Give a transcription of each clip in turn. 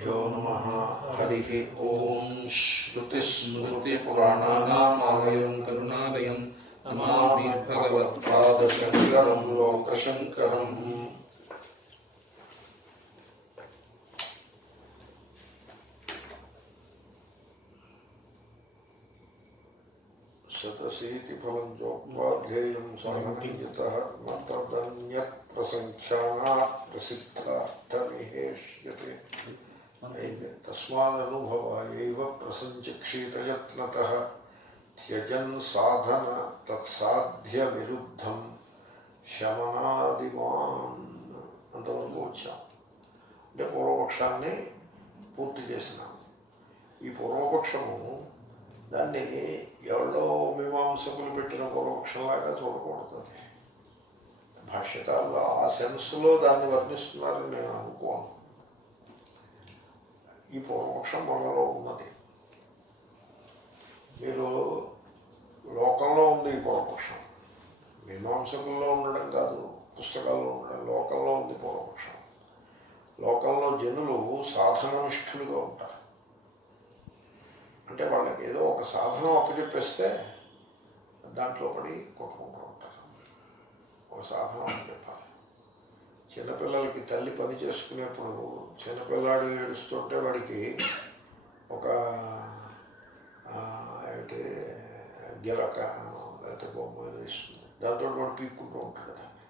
श्रीगुरुभ्यो नमः। हरिः ओम्। श्रुतिस्मृतिपुराणानामालयं करुणालयं नमामि भगवत्पादशङ्करं लोकशङ्करम्। शतशीति फलं चोक्त्वाध्येयं साधनयतः मतदन्यत् प्रसङ्ख्यानात् प्रसिद्धार्थमिहेष्यते। तस्मादनुभवायैव प्रसञ्चक्षेत यत्नतः त्यजन् साधन तत्साध्यविरुद्धं శమనాదిమాన్ అంతవరకు వచ్చాం. అంటే పూర్వపక్షాన్ని పూర్తి చేసినాం. ఈ పూర్వపక్షము దాన్ని ఎవరో మీమాంసకులు పెట్టిన పూర్వపక్షంలాగా చూడకూడదు. అది భాష్యకారులు ఆ సెన్స్లో దాన్ని వర్ణిస్తున్నారని నేను అనుకోను. ఈ పూర్వపక్షం మనలో ఉన్నది. మీరు లోకంలో ఉంది ఈ పూర్వపక్షం, మీమాంసకుల్లో ఉండడం కాదు, పుస్తకాల్లో ఉండడం. లోకంలో ఉంది పూర్వపక్షం. లోకంలో జనులు సాధననిష్ఠులుగా ఉంటారు. అంటే వాళ్ళకి ఏదో ఒక సాధనం అప్పచెప్పేస్తే దాంట్లో పడి కొట్టుకుంటూ ఉంటారు. ఒక సాధనం అప్పచెప్పాలి. చిన్నపిల్లలకి తల్లి పని చేసుకునేప్పుడు చిన్నపిల్లాడు ఏడుస్తుంటే వాడికి ఒక ఏమిటి గిలక లేకపోతే బొమ్మ ఏదో ఇస్తుంది. దాంతో వాడు పీక్కుంటూ ఉంటాడు. దాన్ని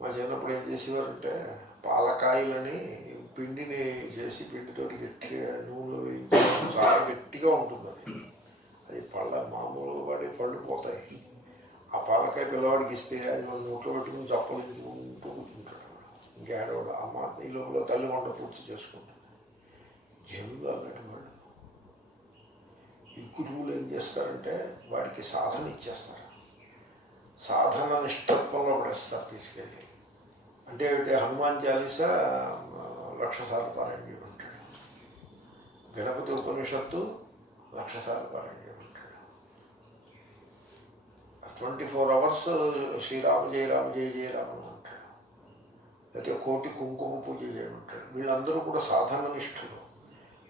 మా చిన్నప్పుడు ఏం చేసేవారంటే పాలకాయలని పిండిని చేసి పిండితోటి గట్టిగా నూనెలో వేయించి చాలా గట్టిగా ఉంటుంది. అది పళ్ళ మామూలుగా వాడి పళ్ళు పోతాయి. ఆ పాలకాయ పిల్లవాడికి ఇస్తే అది వాళ్ళు నోట్లో పెట్టుకుని చప్పలించుకుంటూ కూర్చుంటాడు. ఇంకేడవాడు అమ్మ ఈ లోపల తల్లి వంట పూర్తి చేసుకుంటాడు. జనులు అన్నట్టు వాళ్ళు ఈ గురువులు ఏం చేస్తారంటే వాడికి సాధన ఇచ్చేస్తారు. సాధన నిష్ఠత్వంలో పడేస్తారు తీసుకెళ్ళి. అంటే హనుమాన్ చాలీసా 1,00,000 సార్లు పారాయణ చేయమంటాడు. గణపతి ఉపనిషత్తు 1,00,000 సార్లు పారాయణ చేయమంటాడు. 24 hours శ్రీరామ జయ రామ జయ జయ రామ అంటాడు. అయితే 1,000,000 కుంకుమ పూజ చేయమంటాడు. వీళ్ళందరూ కూడా సాధన నిష్ఠులు.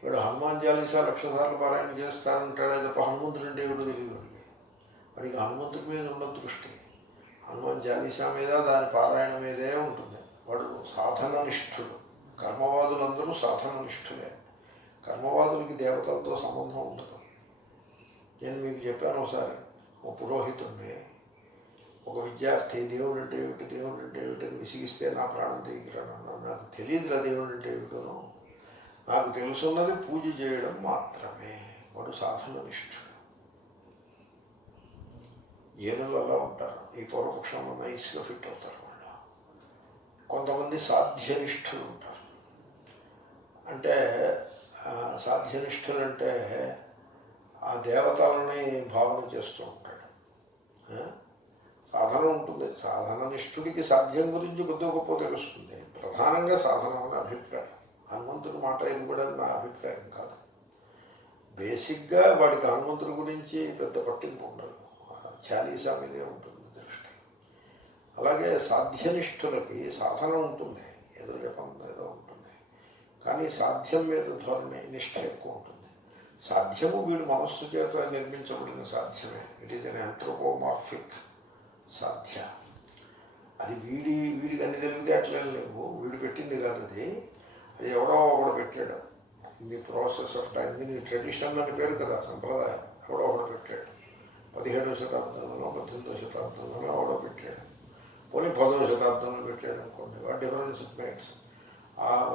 వీడు హనుమాన్ చాలీసా 1,00,000 సార్లు పారాయణ చేస్తానంటాడే తప్ప హనుమంతుడు అంటే ఎవడు తెలియదు. వాడికి హనుమంతుడి మీద ఉన్న దృష్టి హనుమాన్ చాలీసా మీద, దాని పారాయణ మీదే ఉంటుంది. వాడు సాధన నిష్ఠుడు. కర్మవాదులందరూ సాధన నిష్ఠులే. కర్మవాదులకి దేవతలతో సంబంధం ఉండదు. నేను మీకు చెప్పాను ఒకసారి, ఒక పురోహితుడిని ఒక విద్యార్థి దేవుడు అంటే ఏమిటి దేవుడు అంటే ఏమిటని విసిగిస్తే నా ప్రాణం తీగిరాను. నాకు తెలియదురా దేవుడు అంటే ఏమిటనో. నాకు తెలుసున్నది పూజ చేయడం మాత్రమే. వాడు సాధన నిష్ఠుడు. ఏనులు అలా ఉంటారు. ఈ పూర్వపక్షంలో నైస్గా ఫిట్ అవుతారు వాళ్ళు. కొంతమంది సాధ్యనిష్ఠులు ఉంటారు. అంటే సాధ్యనిష్ఠులు అంటే ఆ దేవతలని భావన చేస్తూ ఉంటాడు. సాధన ఉంటుంది. సాధన నిష్ఠుడికి సాధ్యం గురించి కొద్ది గొప్ప తెలుస్తుంది. ప్రధానంగా సాధన అనే అభిప్రాయం. హనుమంతుడి మాట ఇవ్వడం నా అభిప్రాయం కాదు. బేసిక్గా వాడికి హనుమంతుడి గురించి పెద్ద పట్టింపు ఉండదు. చాలీసా మీదే ఉంటుంది దృష్టి. అలాగే సాధ్యనిష్ఠులకి సాధన ఉంటుంది, ఏదో జపం ఏదో ఉంటుంది, కానీ సాధ్యం మీద ధోరణి నిష్ఠ ఎక్కువ ఉంటుంది. సాధ్యము వీడి మనస్సు చేత నిర్మించబడిన సాధ్యమే. ఇట్ ఈజ్ అన్ ఆంథ్రోపోమార్ఫిక్ సాధ్య. అది వీడికి అన్ని తెలివితే అట్లా లేవు. వీడు పెట్టింది కాదు అది. అది ఎవడో ఒకడు పెట్టాడు. In the process of time. దీనికి ట్రెడిషన్ అని పేరు కదా, సంప్రదాయం. ఎవడో ఒకడు పెట్టాడు. 17వ శతాబ్దంలో 18వ శతాబ్దంలో ఎవడో పెట్టాడు. పోనీ 10వ శతాబ్దంలో పెట్టాడు అనుకోండి. What difference it makes.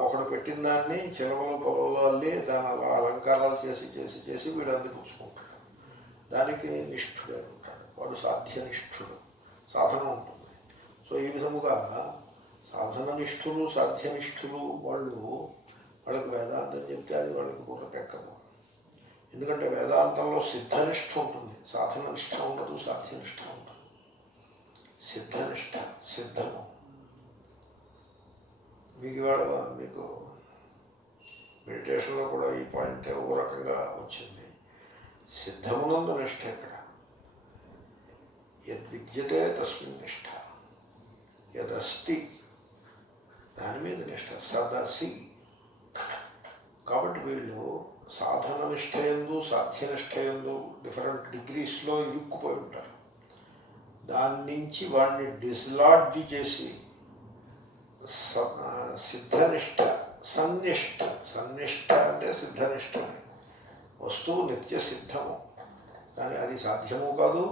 ఒకడు పెట్టిన దాన్ని చిలవలు పొలవలు అల్లి దాని అలా అలంకారాలు చేసి చేసి చేసి వీడు అందిపుచ్చుకుంటాడు. దానికి నిష్ఠుడే ఉంటాడు. వాడు సాధ్యనిష్ఠుడు. సాధన ఉంటుంది. సో ఈ విధముగా సాధన నిష్ఠులు సాధ్యనిష్ఠులు వాళ్ళకి వేదాంతం చెప్తే అది వాళ్ళకి బుర్రకెక్కదు. ఎందుకంటే వేదాంతంలో సిద్ధనిష్ఠ ఉంటుంది, సాధన నిష్ఠ ఉండదు, సాధ్యనిష్ఠ ఉంటుంది. సిద్ధనిష్ఠ, సిద్ధము. మీకు మెడిటేషన్లో కూడా ఈ పాయింట్ ఓ రకంగా వచ్చింది. సిద్ధమునందు నిష్ఠ ఇక్కడ. యద్విద్యతే తస్మిన్ నిష్ఠ, యదస్తి దాని మీద నిష్ఠ. సదసి కాబట్టి వీళ్ళు సాధన నిష్ఠయందు సాధ్యనిష్ఠయందు డిఫరెంట్ డిగ్రీస్లో ఇరుక్కుపోయి ఉంటారు. దాని నుంచి వాడిని డిస్లాడ్జ్ చేసి సిద్ధనిష్ట సన్నిష్ట అంటే సిద్ధనిష్టమే. వస్తువు నిత్య సిద్ధము, దాని అది సాధ్యము కాదు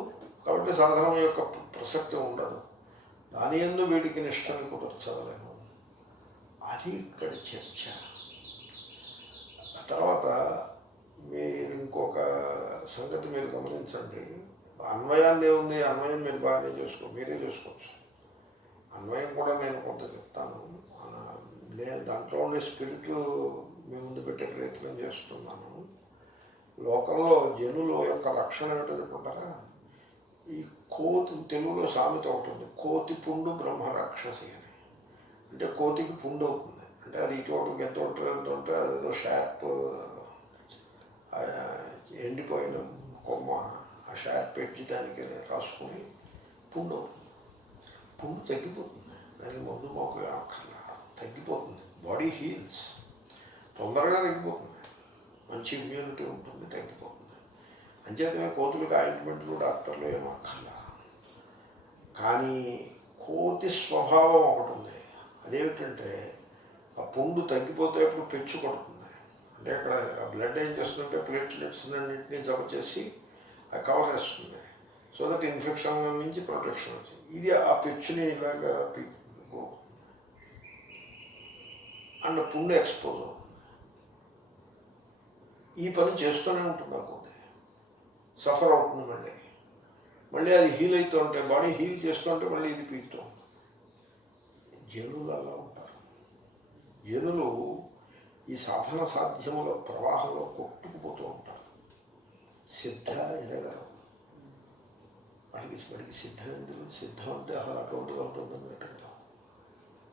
కాబట్టి సాధనం యొక్క ప్రసక్తి ఉండదు. దాని యందు వీడికి నిష్టని కుదర్చవలేము. అది ఇక్కడ చర్చ. తర్వాత మీరు ఇంకొక సంగతి మీరు గమనించండి. అన్వయాన్ని ఏముంది, అన్వయం మీరు బాగానే మీరే చేసుకోవచ్చు. అన్వయం కూడా నేను కొంత చెప్తాను. నేను దాంట్లో ఉండే స్పిరిట్ మీ ముందు పెట్టే ప్రయత్నం చేస్తున్నాను. లోకంలో జనుల యొక్క లక్షణం ఏమిటో చెప్పుకుంటారా? ఈ కోతి, తెలుగులో సామెత ఉంటుంది, కోతి పుండు బ్రహ్మ రాక్షసి అని. అంటే కోతికి పుండు అవుతుంది, అంటే అది ఇటువంటి ఎంత ఉంటుందంటే అదేదో షార్ప్ ఎండిపోయిన కొమ్మ, ఆ షార్ప్ పెట్టి దానికి రాసుకుని పుండు అవుతుంది. పుండు తగ్గిపోతుంది, దానికి మందు మాకు అక్కర్లా, తగ్గిపోతుంది. బాడీ హీల్స్, తొందరగా తగ్గిపోతుంది, మంచి ఇమ్యూనిటీ ఉంటుంది, తగ్గిపోతుంది. అంచేతనే కోతులకు ఆయింట్మెంట్లు డాక్టర్లు ఏమో అక్కర్లా. కానీ కోతి స్వభావం ఒకటి ఉంది. అదేమిటంటే ఆ పుండు తగ్గిపోతే అప్పుడు పెచ్చు కొడుతుంది. అంటే అక్కడ ఆ బ్లడ్ ఏం చేస్తుంటే ప్లేట్లెట్స్ అన్నింటినీ జమ చేసి కవర్ చేస్తుంది. సో దట్ ఇన్ఫెక్షన్ నుంచి ప్రొటెక్షన్ వచ్చింది. ఇది ఆ పెచ్చుని ఇలాగా అండ్ పుండు ఎక్స్పోజ్ అవుతుంది. ఈ పని చేస్తూనే ఉంటుంది. ఆ కోతి సఫర్ అవుతుంది. మళ్ళీ అది హీల్ అవుతూ ఉంటే, బాడీ హీల్ చేస్తుంటే మళ్ళీ ఇది పీకుతూ ఉంటుంది. జనులు అలా ఉంటారు. జనులు ఈ సాధన సాధ్యముల ప్రవాహంలో కొట్టుకుపోతూ ఉంటారు. సిద్ధ ఎరగరు. వాడికి సిద్ధం ఎందుకు? సిద్ధం అంటే అటువంటిగా ఉంటుంది అన్నట్టుగా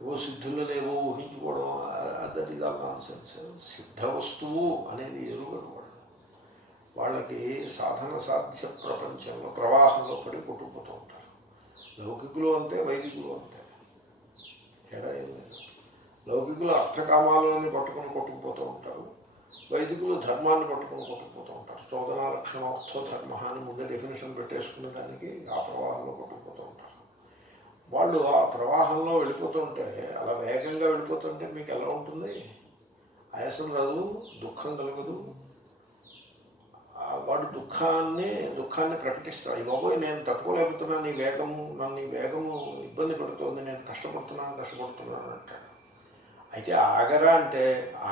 ఏవో సిద్ధులను ఏవో ఊహించుకోవడం, that is all nonsense. సిద్ధ వస్తువు అనేది ఎరుగరు వాళ్ళు. వాళ్ళకి సాధన సాధ్య ప్రపంచంలో ప్రవాహంలో పడి కొట్టుకుపోతూ ఉంటారు. లౌకికులు అంతే, వైదికులు అంతే, తేడా ఏం లేదు. లౌకికులు అర్థకామాలని పట్టుకొని కొట్టుకుపోతూ ఉంటారు, వైదికులు ధర్మాన్ని పట్టుకొని కొట్టుకుపోతూ ఉంటారు. చోదనా లక్షణోర్థో ధర్మ అని ముందే డెఫినేషన్ పెట్టేసుకునే దానికి ఆ ప్రవాహంలో కొట్టుకుపోతూ ఉంటారు. వాళ్ళు ఆ ప్రవాహంలో వెళ్ళిపోతుంటే, అలా వేగంగా వెళ్ళిపోతుంటే మీకు ఎలా ఉంటుంది? ఆయాసం రాదు, దుఃఖం కలగదు. వాడు దుఃఖాన్ని ప్రకటిస్తాడు. ఈ బాబోయ్ నేను తట్టుకోలేకపోతున్నాను, నీ వేగము ఇబ్బంది పెడుతోంది, నేను కష్టపడుతున్నాను అంటాడు. అయితే ఆగరా అంటే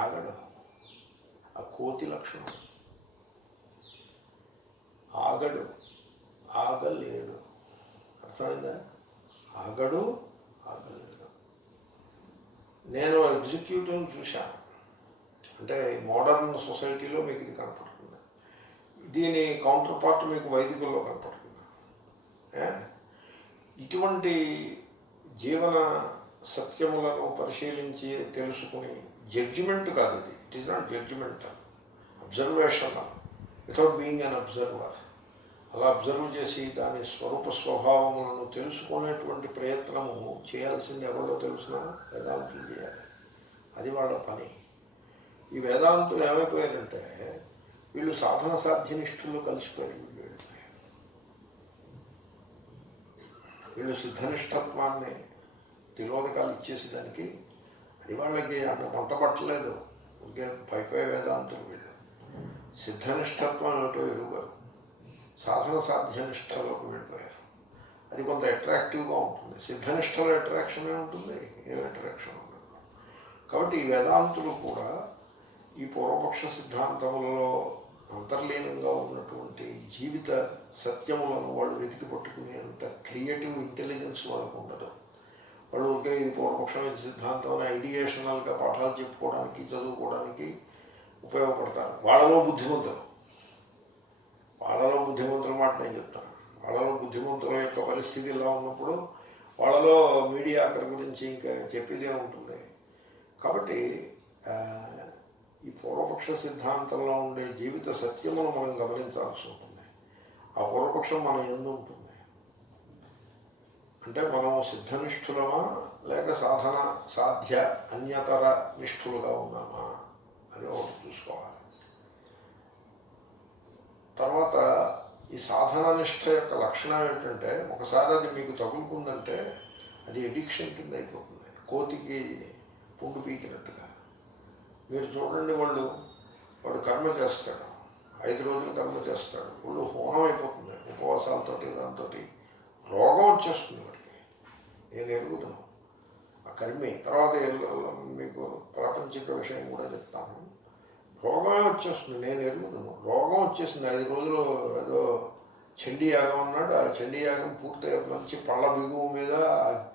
ఆగడు. ఆ కోతి లక్షణం. ఆగడు, ఆగలేడు. అర్థమైందా? ఆగలేడు. నేను ఎగ్జిక్యూటివ్ని చూశాను. అంటే మోడర్న్ సొసైటీలో మీకు ఇది కనపడుతుంది. దీని కౌంటర్ పార్ట్ మీకు వైదికుల్లో కనపడుతుంది. ఇటువంటి జీవన సత్యములను పరిశీలించి తెలుసుకుని, జడ్జిమెంట్ కాదు ఇది, it is not judgement, observation without being an observer. అలా అబ్జర్వ్ చేసి దాని స్వరూప స్వభావములను తెలుసుకునేటువంటి ప్రయత్నము చేయాల్సింది ఎవరో తెలిసినా వేదాంతులు చేయాలి. అది వాళ్ళ పని. ఈ వేదాంతులు ఏమైపోయారంటే వీళ్ళు సాధన సాధ్యనిష్ఠులు కలిసిపోయారు. వీళ్ళు సిద్ధనిష్టత్వాన్ని తిరోధకాలు ఇచ్చేసి దానికి అది వాళ్ళకి అంత వంట పట్టలేదు. ఇంకే పైపై వేదాంతులు వీళ్ళు సిద్ధనిష్టత్వం ఏమిటో ఎరుగారు, సాధన సాధ్యనిష్టలోకి వెళ్ళిపోయారు. అది కొంత అట్రాక్టివ్గా ఉంటుంది. సిద్ధనిష్టలో అట్రాక్షన్ ఏముంటుంది? ఏం అట్రాక్షన్ ఉండదు. కాబట్టి ఈ వేదాంతులు కూడా ఈ పూర్వపక్ష సిద్ధాంతములలో అంతర్లీనంగా ఉన్నటువంటి జీవిత సత్యములను వాళ్ళు వెతికి పట్టుకునేంత క్రియేటివ్ ఇంటెలిజెన్స్ వాళ్ళకు ఉండదు. వాళ్ళు ఒకే ఇది పూర్వపక్షం, ఇది సిద్ధాంతం అని ఐడియేషనల్గా పాఠాలు చెప్పుకోవడానికి, చదువుకోవడానికి ఉపయోగపడతారు. వాళ్ళలో బుద్ధిమంతుల మాట నేను చెప్తాను. వాళ్ళలో బుద్ధిమంతుల యొక్క పరిస్థితి ఇలా ఉన్నప్పుడు వాళ్ళలో మీడియా అక్కడ గురించి ఇంకా చెప్పేదే ఉంటుంది. కాబట్టి ఈ పూర్వపక్ష సిద్ధాంతంలో ఉండే జీవిత సత్యమును మనం గమనించాల్సి ఉంటుంది. ఆ పూర్వపక్షం మన యందు ఉంటుంది. అంటే మనం సిద్ధనిష్ఠులమా లేక సాధన సాధ్య అన్యతర నిష్ఠులుగా ఉన్నామా అది ఒకటి చూసుకోవాలి. తర్వాత ఈ సాధనా నిష్ట యొక్క లక్షణం ఏంటంటే ఒకసారి అది మీకు తగులుకుందంటే అది ఎడిక్షన్ కింద అయిపోతుంది. కోతికి పుండు పీకినట్టుగా. మీరు చూడండి, వాడు కర్మ చేస్తాడు, 5 రోజులు కర్మ చేస్తాడు, ఒళ్ళు హోనం అయిపోతుంది ఉపవాసాలతోటి, దాంతో రోగం వచ్చేస్తుంది వాడికి. నేను ఎరుగుతున్నాను ఆ కర్మి. తర్వాత మీకు ప్రాపంచిక విషయం కూడా చెప్తాను. రోగమే వచ్చేస్తుంది, నేను ఎరుగుతున్నాను. రోగం వచ్చేసింది. 5 రోజులు ఏదో చండీ యాగం అన్నాడు. ఆ చండీ యాగం పూర్తిగా మంచి పళ్ళ బిగువు మీద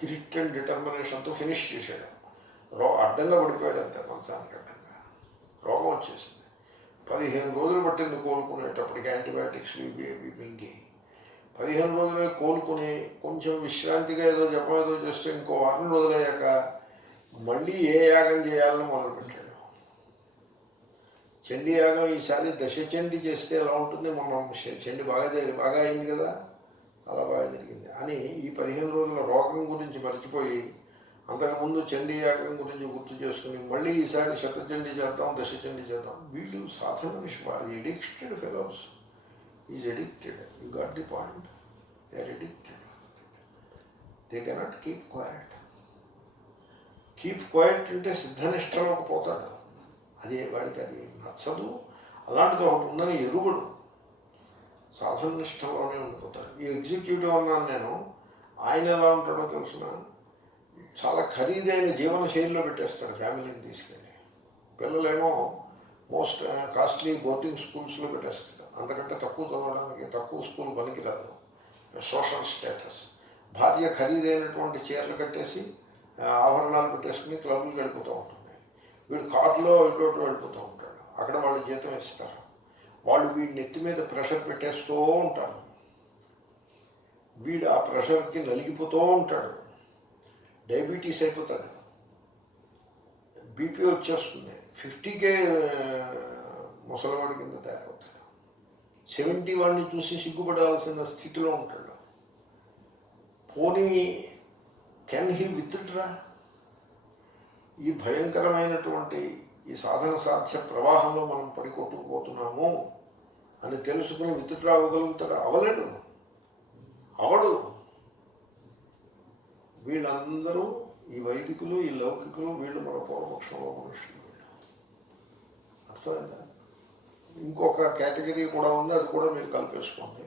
గ్రిట్ అండ్ డిటర్మినేషన్తో ఫినిష్ చేశాడు. అడ్డంగా పడిపోయాడు అంతే, మంచానికి అడ్డంగా. రోగం వచ్చేసింది. 15 రోజులు పట్టింది కోలుకునేటప్పటికి. యాంటీబయాటిక్స్ ఇవి మింగి 15 రోజులే కోలుకుని కొంచెం విశ్రాంతిగా ఏదో జపం ఏదో చేస్తే ఇంకో 1 వారం రోజులయ్యాక మళ్ళీ ఏ యాగం చేయాలని మొదలుపెట్టాడు. చండీ యాగం ఈసారి దశచండీ చేస్తే ఎలా ఉంటుంది, మనం చండీ బాగా అయింది కదా, అలా బాగా జరిగింది అని ఈ 15 రోజుల రోగం గురించి మర్చిపోయి అంతకుముందు చండీ యాగం గురించి గుర్తు చేసుకుని మళ్ళీ ఈసారి శతచండీ చేద్దాం, దశచండీ చేద్దాం. వీళ్ళు సాధన అది addicted fellows. Is addicted. You got the point. They are addicted. They cannot keep quiet. Keep quiet అంటే సిద్ధనిష్టలోకి పోతాడు. అది వాడికి అది నచ్చదు. అలాంటిది ఒకటి ఉందని ఎరుగడు. సాధన నిష్టలోనే ఉండిపోతాడు. ఈ ఎగ్జిక్యూటివ్ అన్నాను నేను. ఆయన ఎలా ఉంటాడో తెలుసిన, చాలా ఖరీదైన జీవన శైలిలో పెట్టేస్తాడు ఫ్యామిలీని తీసుకెళ్ళి. పిల్లలేమో మోస్ట్ కాస్ట్లీ బోర్డింగ్ స్కూల్స్లో పెట్టేస్తాడు. అంతకంటే తక్కువ చదవడానికి తక్కువ స్కూల్ పనికిరాదు. Social status. భార్య ఖరీదైనటువంటి చీరలు కట్టేసి ఆభరణాలు పెట్టేసుకుని క్లబ్లకు వెళ్ళిపోతూ ఉంటుంది. వీడు కారులో ఇటు వెళ్ళిపోతూ ఉంటాడు. అక్కడ వాళ్ళు జీతం ఇస్తారు. వాళ్ళు వీడి నెత్తి మీద ప్రెషర్ పెట్టేస్తూ ఉంటారు. వీడు ఆ ప్రెషర్కి నలిగిపోతూ ఉంటాడు. డయాబెటీస్ అయిపోతాడు. బీపీ వచ్చేస్తుంది. 50కే ముసలివాడి కింద తయారవుతాడు. 70 వాడిని చూసి సిగ్గుపడాల్సిన స్థితిలో ఉంటాడు. పోనీ కెన్ హీ విత్డ్రా? ఈ భయంకరమైనటువంటి ఈ సాధన సాధ్య ప్రవాహంలో మనం పడికొట్టుకుపోతున్నాము అని తెలుసుకుని విత్డ్రా అవ్వగలుగుతారా? అవలేడు, అవడు. వీళ్ళందరూ ఈ వైదికులు, ఈ లౌకికులు, వీళ్ళు మన పూర్వపక్షంలో మనుషులు. వీళ్ళు అర్థమైందా? ఇంకొక కేటగిరీ కూడా ఉంది, అది కూడా మీరు కలిపేసుకోండి.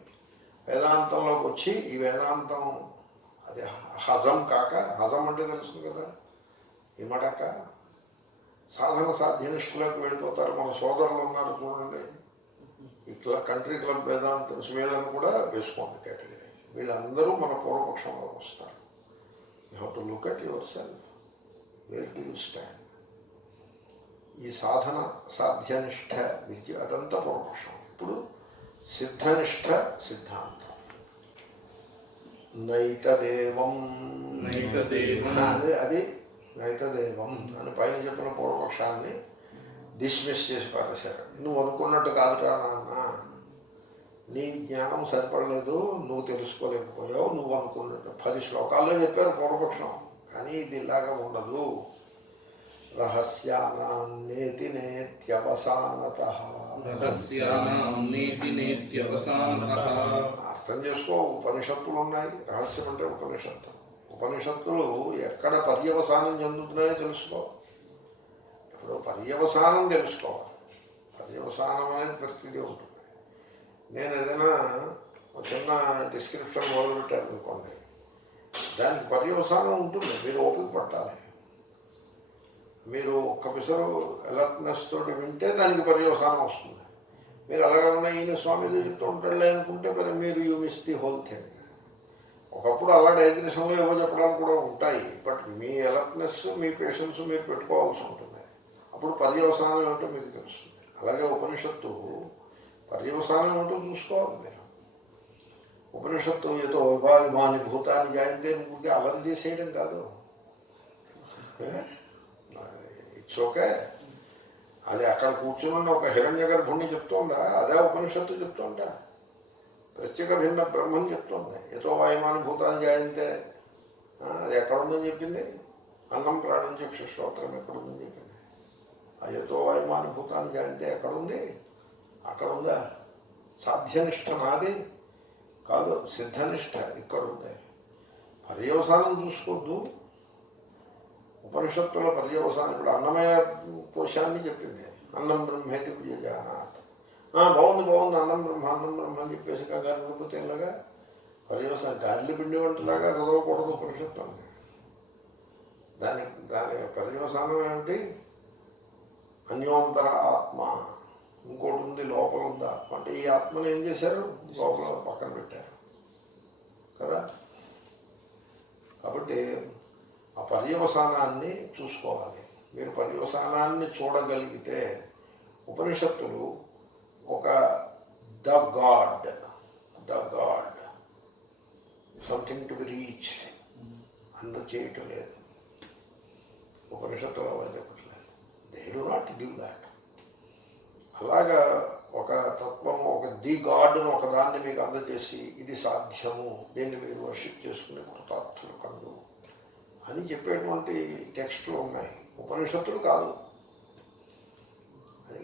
వేదాంతంలోకి వచ్చి ఈ వేదాంతం అది హజం కాక, హజం అంటే తెలుస్తుంది కదా, ఇమడక సాధన సాధ్యనిష్ఠులకు వెళ్ళిపోతారు. మన సోదరులు ఉన్నారు చూడండి, ఇట్లా కంట్రీ క్లబ్ వేదాంతన్స్, వీళ్ళని కూడా వేసుకోండి కేటగిరీ. వీళ్ళందరూ మన పూర్వపక్షంలోకి వస్తారు. You have to look at your self. Wear do you stand? ఈ సాధన సాధ్యనిష్ట విద్య అదంతా పూర్వపక్షం. ఇప్పుడు సిద్ధనిష్ట సిద్ధాంతం. నైతదేవం అది నైతదేవం అని పైన చెప్పిన పూర్వపక్షాన్ని డిస్మిస్ చేసి పారేశారు. నువ్వు అనుకున్నట్టు కాదురా నాన్న, నీ జ్ఞానం సరిపడలేదు, నువ్వు తెలుసుకోలేకపోయావు, నువ్వు అనుకున్నట్టు 10 శ్లోకాల్లో చెప్పారు పూర్వపక్షం. కానీ ఇది ఇలాగా ఉండదు. రహస్యానేతి నేత్యవసానతః. అర్థం చేసుకో. ఉపనిషత్తులు ఉన్నాయి. రహస్యం అంటే ఉపనిషత్తు. ఉపనిషత్తులు ఎక్కడ పర్యవసానం చెందుతున్నాయో తెలుసుకో. ఇప్పుడు పర్యవసానం తెలుసుకోవాలి. పర్యవసానం అనేది ప్రతిదీ ఉంటుంది. నేను ఏదైనా ఒక చిన్న డిస్క్రిప్షన్ మొదలుపెట్టాను అనుకోండి, దానికి పర్యవసానం ఉంటుంది. మీరు ఓపిక పట్టాలి. మీరు ఒక్క పిసరు అలర్ట్నెస్ తోటి వింటే దానికి పర్యవసానం వస్తుంది. మీరు అలాగే ఈయన స్వామిజీ చెప్తూ ఉంటాడులే అనుకుంటే మరి మీరు you miss the whole thing. ఒకప్పుడు అలా డైగ్రెషన్లో ఏవో చెప్పడానికి కూడా ఉంటాయి. But me alertness, me patience మీరు పెట్టుకోవాల్సి ఉంటుంది. అప్పుడు పర్యవసానం ఏమిటో మీకు తెలుస్తుంది. అలాగే ఉపనిషత్తు పర్యవసానం ఏమిటో చూసుకోవాలి మీరు. ఉపనిషత్తు ఏదో వైభావిమాని భూతాన్ని జాయితే నువ్వు అలరి చేసేయడం కాదు. It's okay. అది అక్కడ కూర్చుని ఒక హిరణ్య గర్భుణ్ణి చెప్తోందా? అదే ఉపనిషత్తు చెప్తోందా? ప్రత్యేక భిన్న బ్రహ్మం చెప్తోంది. ఎతో వాయుమాని భూతాన్ని జాయితే అది ఎక్కడుందని చెప్పింది? అన్నం ప్రాణం చక్షు శ్రోత్రం ఎక్కడుందని చెప్పింది. ఆ ఎతో వాయుమాని ఇంద్రియాణి భూతాన్ని జాయితే ఎక్కడుంది? అక్కడ ఉందా? సాధ్యనిష్ట నాది కాదు, సిద్ధనిష్ట ఇక్కడ ఉంది. పర్యవసానం చూసుకోవద్దు. ఉపనిషత్తుల పర్యవసానం ఇప్పుడు అన్నమయ కోశాన్ని చెప్పింది. అన్నం బ్రహ్మేతి ప్రియజానాత్. బాగుంది అన్నం బ్రహ్మ అని చెప్పేసి కంగారు నిలిపితే ఇలాగా పర్యవసానం గాలి పిండి వంటలాగా చదవకూడదు ఉపనిషత్తుని. దాని పర్యవసానం ఏమిటి? అన్యోంతర ఆత్మ, ఇంకోటి ఉంది లోపల ఉంది ఆత్మ. అంటే ఈ ఆత్మను ఏం చేశారు? లోపల పక్కన పెట్టారు కదా. కాబట్టి ఆ పర్యవసానాన్ని చూసుకోవాలి. మీరు పర్యవసానాన్ని చూడగలిగితే ఉపనిషత్తులు ఒక the God something to be reach అంద చేయటం లేదు. ఉపనిషత్తులు అలా చెప్పట్లేదు. They do not give that. అలాగా ఒక తత్వము, ఒక ది గాడ్ను ఒకదాన్ని మీకు అందజేసి ఇది సాధ్యము, దీన్ని మీరు వర్షిప్ చేసుకునే కృతార్థులు కండు అని చెప్పేటువంటి టెక్స్టులు ఉన్నాయి. ఉపనిషత్తులు కాదు. అది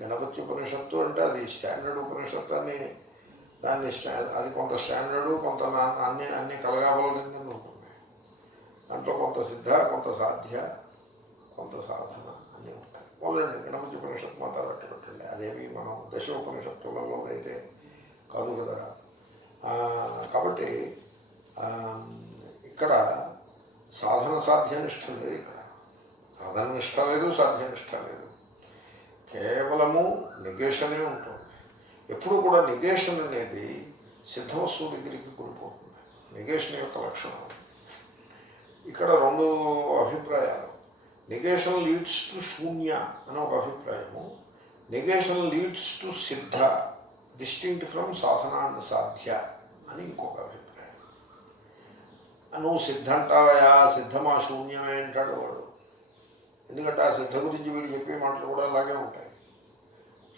గణపతి ఉపనిషత్తు అంటే అది స్టాండర్డ్ ఉపనిషత్తు అని దాన్ని అది కొంత స్టాండర్డు, కొంత అన్ని కలగాబలం కింద ఉంటుంది. దాంట్లో కొంత సిద్ధ, కొంత సాధ్య, కొంత సాధన అన్నీ ఉంటాయి. పోలండి గణపతి ఉపనిషత్తు మాత్రం పెట్టండి. అదేమి మనం దశ ఉపనిషత్తులలో అయితే కాదు కదా. కాబట్టి ఇక్కడ సాధన సాధ్యనిష్ట లేదు. ఇక్కడ సాధన నిష్ట లేదు, సాధ్యనిష్ట లేదు. కేవలము నెగేషనే ఉంటుంది. ఎప్పుడు కూడా నెగేషన్ అనేది సిద్ధవస్తువు దగ్గరికి కూడిపోతుంది. నెగేషన్ యొక్క లక్షణం. ఇక్కడ రెండు అభిప్రాయాలు. నెగేషన్ లీడ్స్ టు శూన్య అని ఒక అభిప్రాయము, నెగేషన్ లీడ్స్ టు సిద్ధ డిస్టింక్ట్ ఫ్రమ్ సాధన అండ్ సాధ్య అని ఇంకొక అభిప్రాయం. నువ్వు సిద్ధ అంటావయా, సిద్ధమా శూన్యమే అంటాడు వాడు. ఎందుకంటే ఆ సిద్ధ గురించి వీడు చెప్పే మాటలు కూడా అలాగే ఉంటాయి,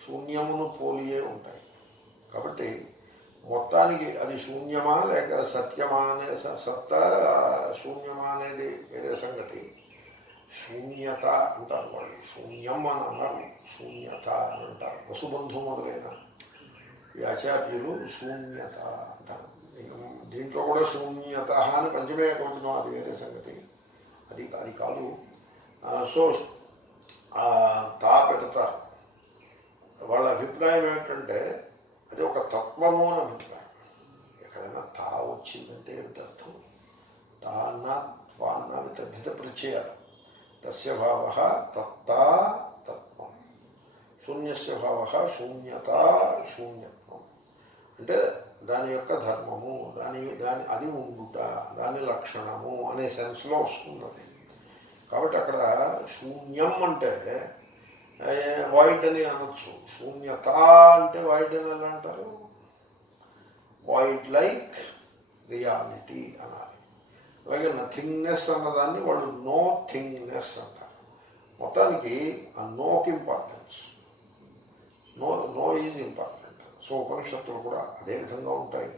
శూన్యమును పోలియే ఉంటాయి. కాబట్టి మొత్తానికి అది శూన్యమా లేక సత్యమా అనే సత్తా శూన్యమా అనేది వేరే సంగతి. శూన్యత అంటారు వాళ్ళు, శూన్యం అని అన్నారు, శూన్యత అని అంటారు. వసుబంధు మొదలైన ఈ ఆచార్యులు శూన్యత అంటారు. దీంట్లో కూడా శూన్యత అని పంచమే కొంచెం, అది వేరే సంగతి, అది కాదు. సో తా పెడతారు. వాళ్ళ అభిప్రాయం ఏమిటంటే అది ఒక తత్వము అని అభిప్రాయం. ఎక్కడైనా తా వచ్చిందంటే ఏమిటి అర్థం? తా అన్న త్వా అన్న తద్ధిత ప్రత్యయాలు. తస్య భావ తత్తా తత్వం, శూన్యస్య భావ శూన్యత శూన్యత్వం. అంటే దాని యొక్క ధర్మము, అది ఉండుట, దాని లక్షణము అనే సెన్స్లో వస్తుంది. కాబట్టి అక్కడ శూన్యం అంటే వాయిడ్ అని అనొచ్చు, శూన్యత అంటే వాయిడ్ అని ఎలా అంటారు? వాయిడ్ లైక్ రియాలిటీ అనాలి. అలాగే నథింగ్నెస్ అన్నదాన్ని వాళ్ళు నో థింగ్నెస్ అంటారు. మొత్తానికి ఆ నోకి importance, know is important. So ఉపనిషత్తులు కూడా అదే విధంగా ఉంటాయి.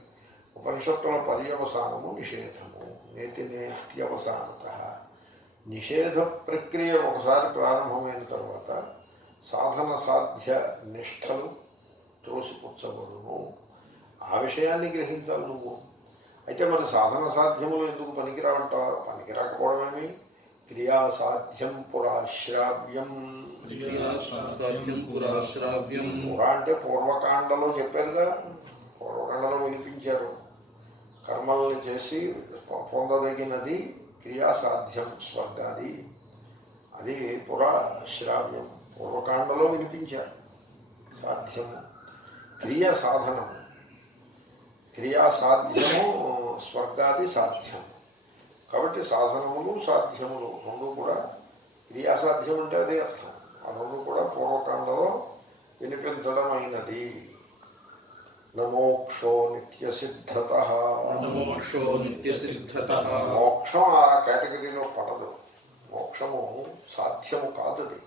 ఉపనిషత్తుల పర్యవసానము నిషేధము, నేతి నేత్యవసానత. నిషేధ ప్రక్రియ ఒకసారి ప్రారంభమైన తర్వాత సాధన సాధ్య నిష్టలు త్రోసిపుచ్చబడును. ఆ విషయాన్ని గ్రహించాలి నువ్వు. అయితే మరి సాధన సాధ్యములు ఎందుకు పనికిరావంటావు? పనికిరాకపోవడమేమి? క్రియాసాధ్యం పురాశ్రావ్యం. పురా అంటే పూర్వకాండలో చెప్పారుగా, పూర్వకాండలో వినిపించారు. కర్మల్ని చేసి పొందదగినది క్రియాసాధ్యం స్వర్గాది, అది పురాశ్రావ్యం. పూర్వకాండలో వినిపించారు. సాధ్యము క్రియ సాధనము, క్రియాసాధ్యము స్వర్గాది సాధ్యము. కాబట్టి సాధనములు సాధ్యములు రెండు కూడా, క్రియాసాధ్యం అంటే అదే అర్థం. ఆ రెండు కూడా పూర్వకాండలో వినిపించడం అయినది. మోక్షో నిత్యసిద్ధత. మోక్షం ఆ కేటగిరీలో పడదు. మోక్షము సాధ్యము కాదు. అది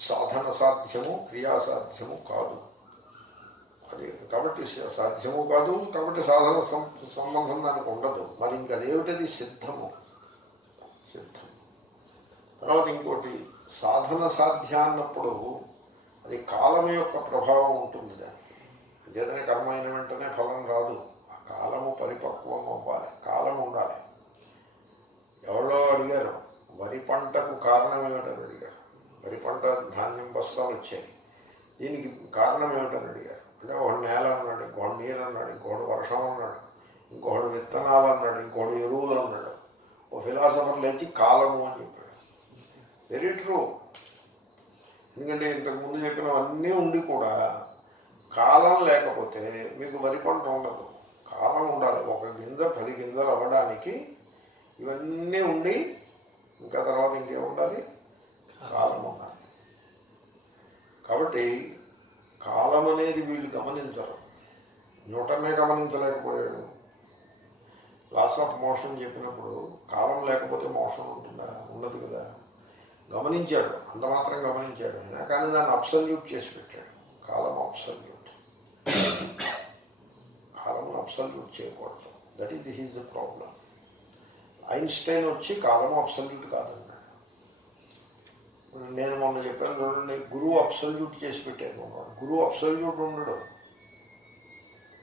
సాధన సాధ్యము, క్రియాసాధ్యము కాదు. అది కాబట్టి సాధ్యము కాదు, కాబట్టి సాధన సంబంధం దానికి ఉండదు. మరి ఇంకదేమిటది? సిద్ధము. తర్వాత ఇంకోటి, సాధన సాధ్య అన్నప్పుడు అది కాలం యొక్క ప్రభావం ఉంటుంది దానికి. ఏదైనా కర్మ అయిన వెంటనే ఫలం రాదు. ఆ కాలము పరిపక్వం అవ్వాలి, కాలం ఉండాలి. ఎవరో అడిగారు వరి పంటకు కారణం ఏమిటని అడిగారు. వరి పంట ధాన్యం బస్తాలు వచ్చాయి, దీనికి కారణం ఏమిటని అడిగారు. అంటే ఒకడు నేల అన్నాడు, ఇంకోడు నీరు అన్నాడు, ఇంకోడు వర్షం అన్నాడు, ఇంకొకడు విత్తనాలు అన్నాడు, ఇంకోడు ఎరువులు అన్నాడు. ఓ ఫిలాసఫర్ లేచి కాలము అని చెప్పాడు. Very true. ఎందుకంటే ఇంతకుముందు చెప్పినవన్నీ ఉండి కూడా కాలం లేకపోతే మీకు వరి పంట ఉండదు. కాలం ఉండాలి. ఒక గింజ 10 గింజలు అవ్వడానికి ఇవన్నీ ఉండి ఇంకా తర్వాత ఇంకేం ఉండాలి? కాలం ఉండాలి. కాబట్టి కాలం అనేది వీళ్ళు గమనించరు. న్యూటన్నే గమనించలేకపోయాడు. లాస్ ఆఫ్ మోషన్ చెప్పినప్పుడు కాలం లేకపోతే మోషన్ ఉంటుందా? ఉండదు కదా. గమనించాడు, అంత మాత్రం గమనించాడు ఆయన. కానీ దాన్ని అబ్సల్యూట్ చేసి పెట్టాడు. కాలం అబ్సల్యూట్, కాలం అబ్సల్యూట్ చేయకూడదు. That is he's the problem. Einstein వచ్చి కాలం అబ్సల్యూట్ కాదన్నాడు. నేను మొన్న చెప్పాను చూడండి, గురువు అబ్సల్యూట్ చేసి పెట్టాను. గురువు అబ్సల్యూట్ ఉండడు.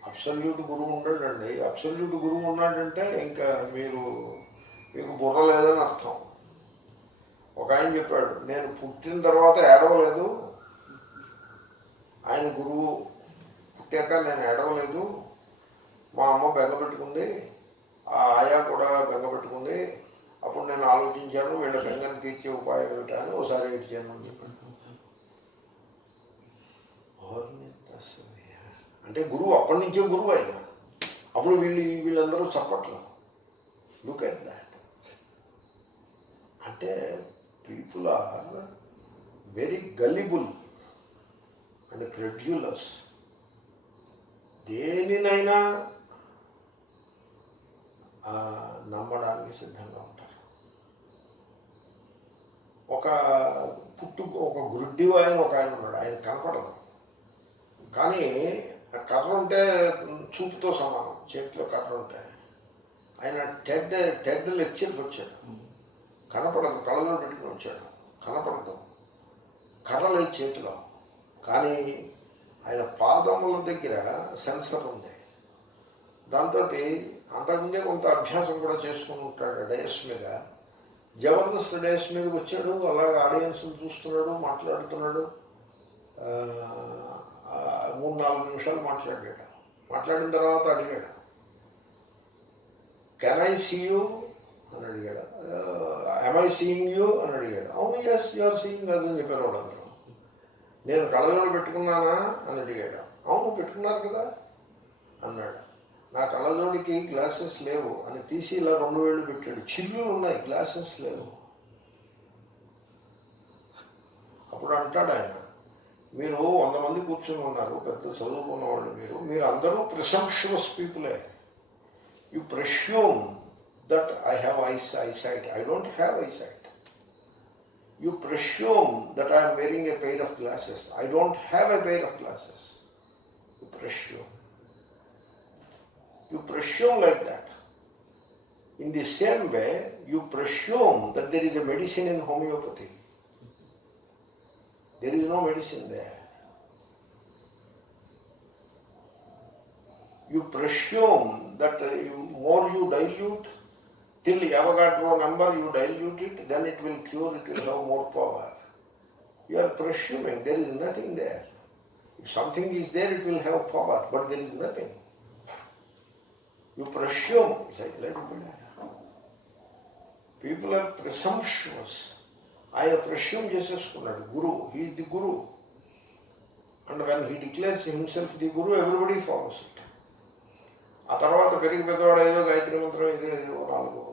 అబ్సల్యూట్ గురువు ఉండడండి. అబ్సల్యూట్ గురువు ఉన్నాడంటే ఇంకా మీకు బుర్ర లేదని అర్థం. ఒక ఆయన చెప్పాడు, నేను పుట్టిన తర్వాత ఏడవలేదు. ఆయన గురువు. పుట్టాక నేను ఏడవలేదు, మా అమ్మ బెంగపెట్టుకుంది, ఆ ఆయా కూడా బెంగపెట్టుకుంది. అప్పుడు నేను ఆలోచించాను వీళ్ళ బెంగను తీర్చే ఉపాయం ఏమిటా అని ఒకసారి ఏడ్చాను అని చెప్పాడు. అంటే గురువు అప్పటి నుంచే గురువు అయినా. అప్పుడు వీళ్ళందరూ చప్పట్లు. Look at that. అంటే people are very gullible and credulous. దేనినైనా నమ్మడానికి సిద్ధంగా ఉంటారు. ఒక గుడ్డి ఆయన ఒక ఆయన ఉన్నాడు. ఆయన కనపడదు, కానీ కర్ర ఉంటే చూపుతో సమానం. చేతిలో కర్ర ఉంటే ఆయన టెడ్ లెక్చర్కి వచ్చాడు. కనపడదు, కళ్ళలో పెట్టుకుని వచ్చాడు. కనపడదు, కర్ర లేదు చేతిలో. కానీ ఆయన పాదముల దగ్గర సెన్సర్ ఉంది. దాంతో అంతకుముందే కొంత అభ్యాసం కూడా చేసుకుని ఉంటాడు. డయస్ మీద, జబర్దస్త్ డయస్ మీదకి వచ్చాడు. అలాగే ఆడియన్స్ని చూస్తున్నాడు, మాట్లాడుతున్నాడు. 3-4 నిమిషాలు మాట్లాడాడు. మాట్లాడిన తర్వాత అడిగాడు, కెన్ ఐ సీ యూ అని అడిగాడు. ఎమ్ ఐ సీయింగ్ యూ అని అడిగాడు. అవును, ఎస్ యు ఆర్ సీయింగ్ అస్ అని చెప్పారు వాళ్ళందరూ. నేను కళ్ళజోడు పెట్టుకున్నానా అని అడిగాడు. అవును పెట్టుకున్నారు కదా అన్నాడు. నా కళ్ళజోడికి గ్లాసెస్ లేవు అని తీసి ఇలా 2 వేళ్ళు పెట్టాడు. చిల్లులు ఉన్నాయి, గ్లాసెస్ లేవు. అప్పుడు అంటాడు ఆయన, మీరు 100 మంది కూర్చొని ఉన్నారు, పెద్ద చదువుకున్న వాళ్ళు. మీరు అందరూ ప్రిసంప్షువస్ పీపులే. You presume that I have eyesight. I don't have eyesight. You presume that I'm wearing a pair of glasses. I don't have a pair of glasses. You presume. You presume like that. In the same way, you presume that there is a medicine in homeopathy. There is no medicine there. You presume that more you dilute, till Avogadro number you dilute it, then it will cure, it will have more power. You are presuming there is nothing there. If something is there, it will have power, but there is nothing. You presume. Let it be done. People are presumptuous. ఆయన presume చేసేసుకున్నాడు. Guru, he is the guru. And when he declares himself the guru, everybody follows it. ఆ తర్వాత పెరిగి పెద్దవాడు ఏదో గాయత్రి మంత్రం, ఏదో 4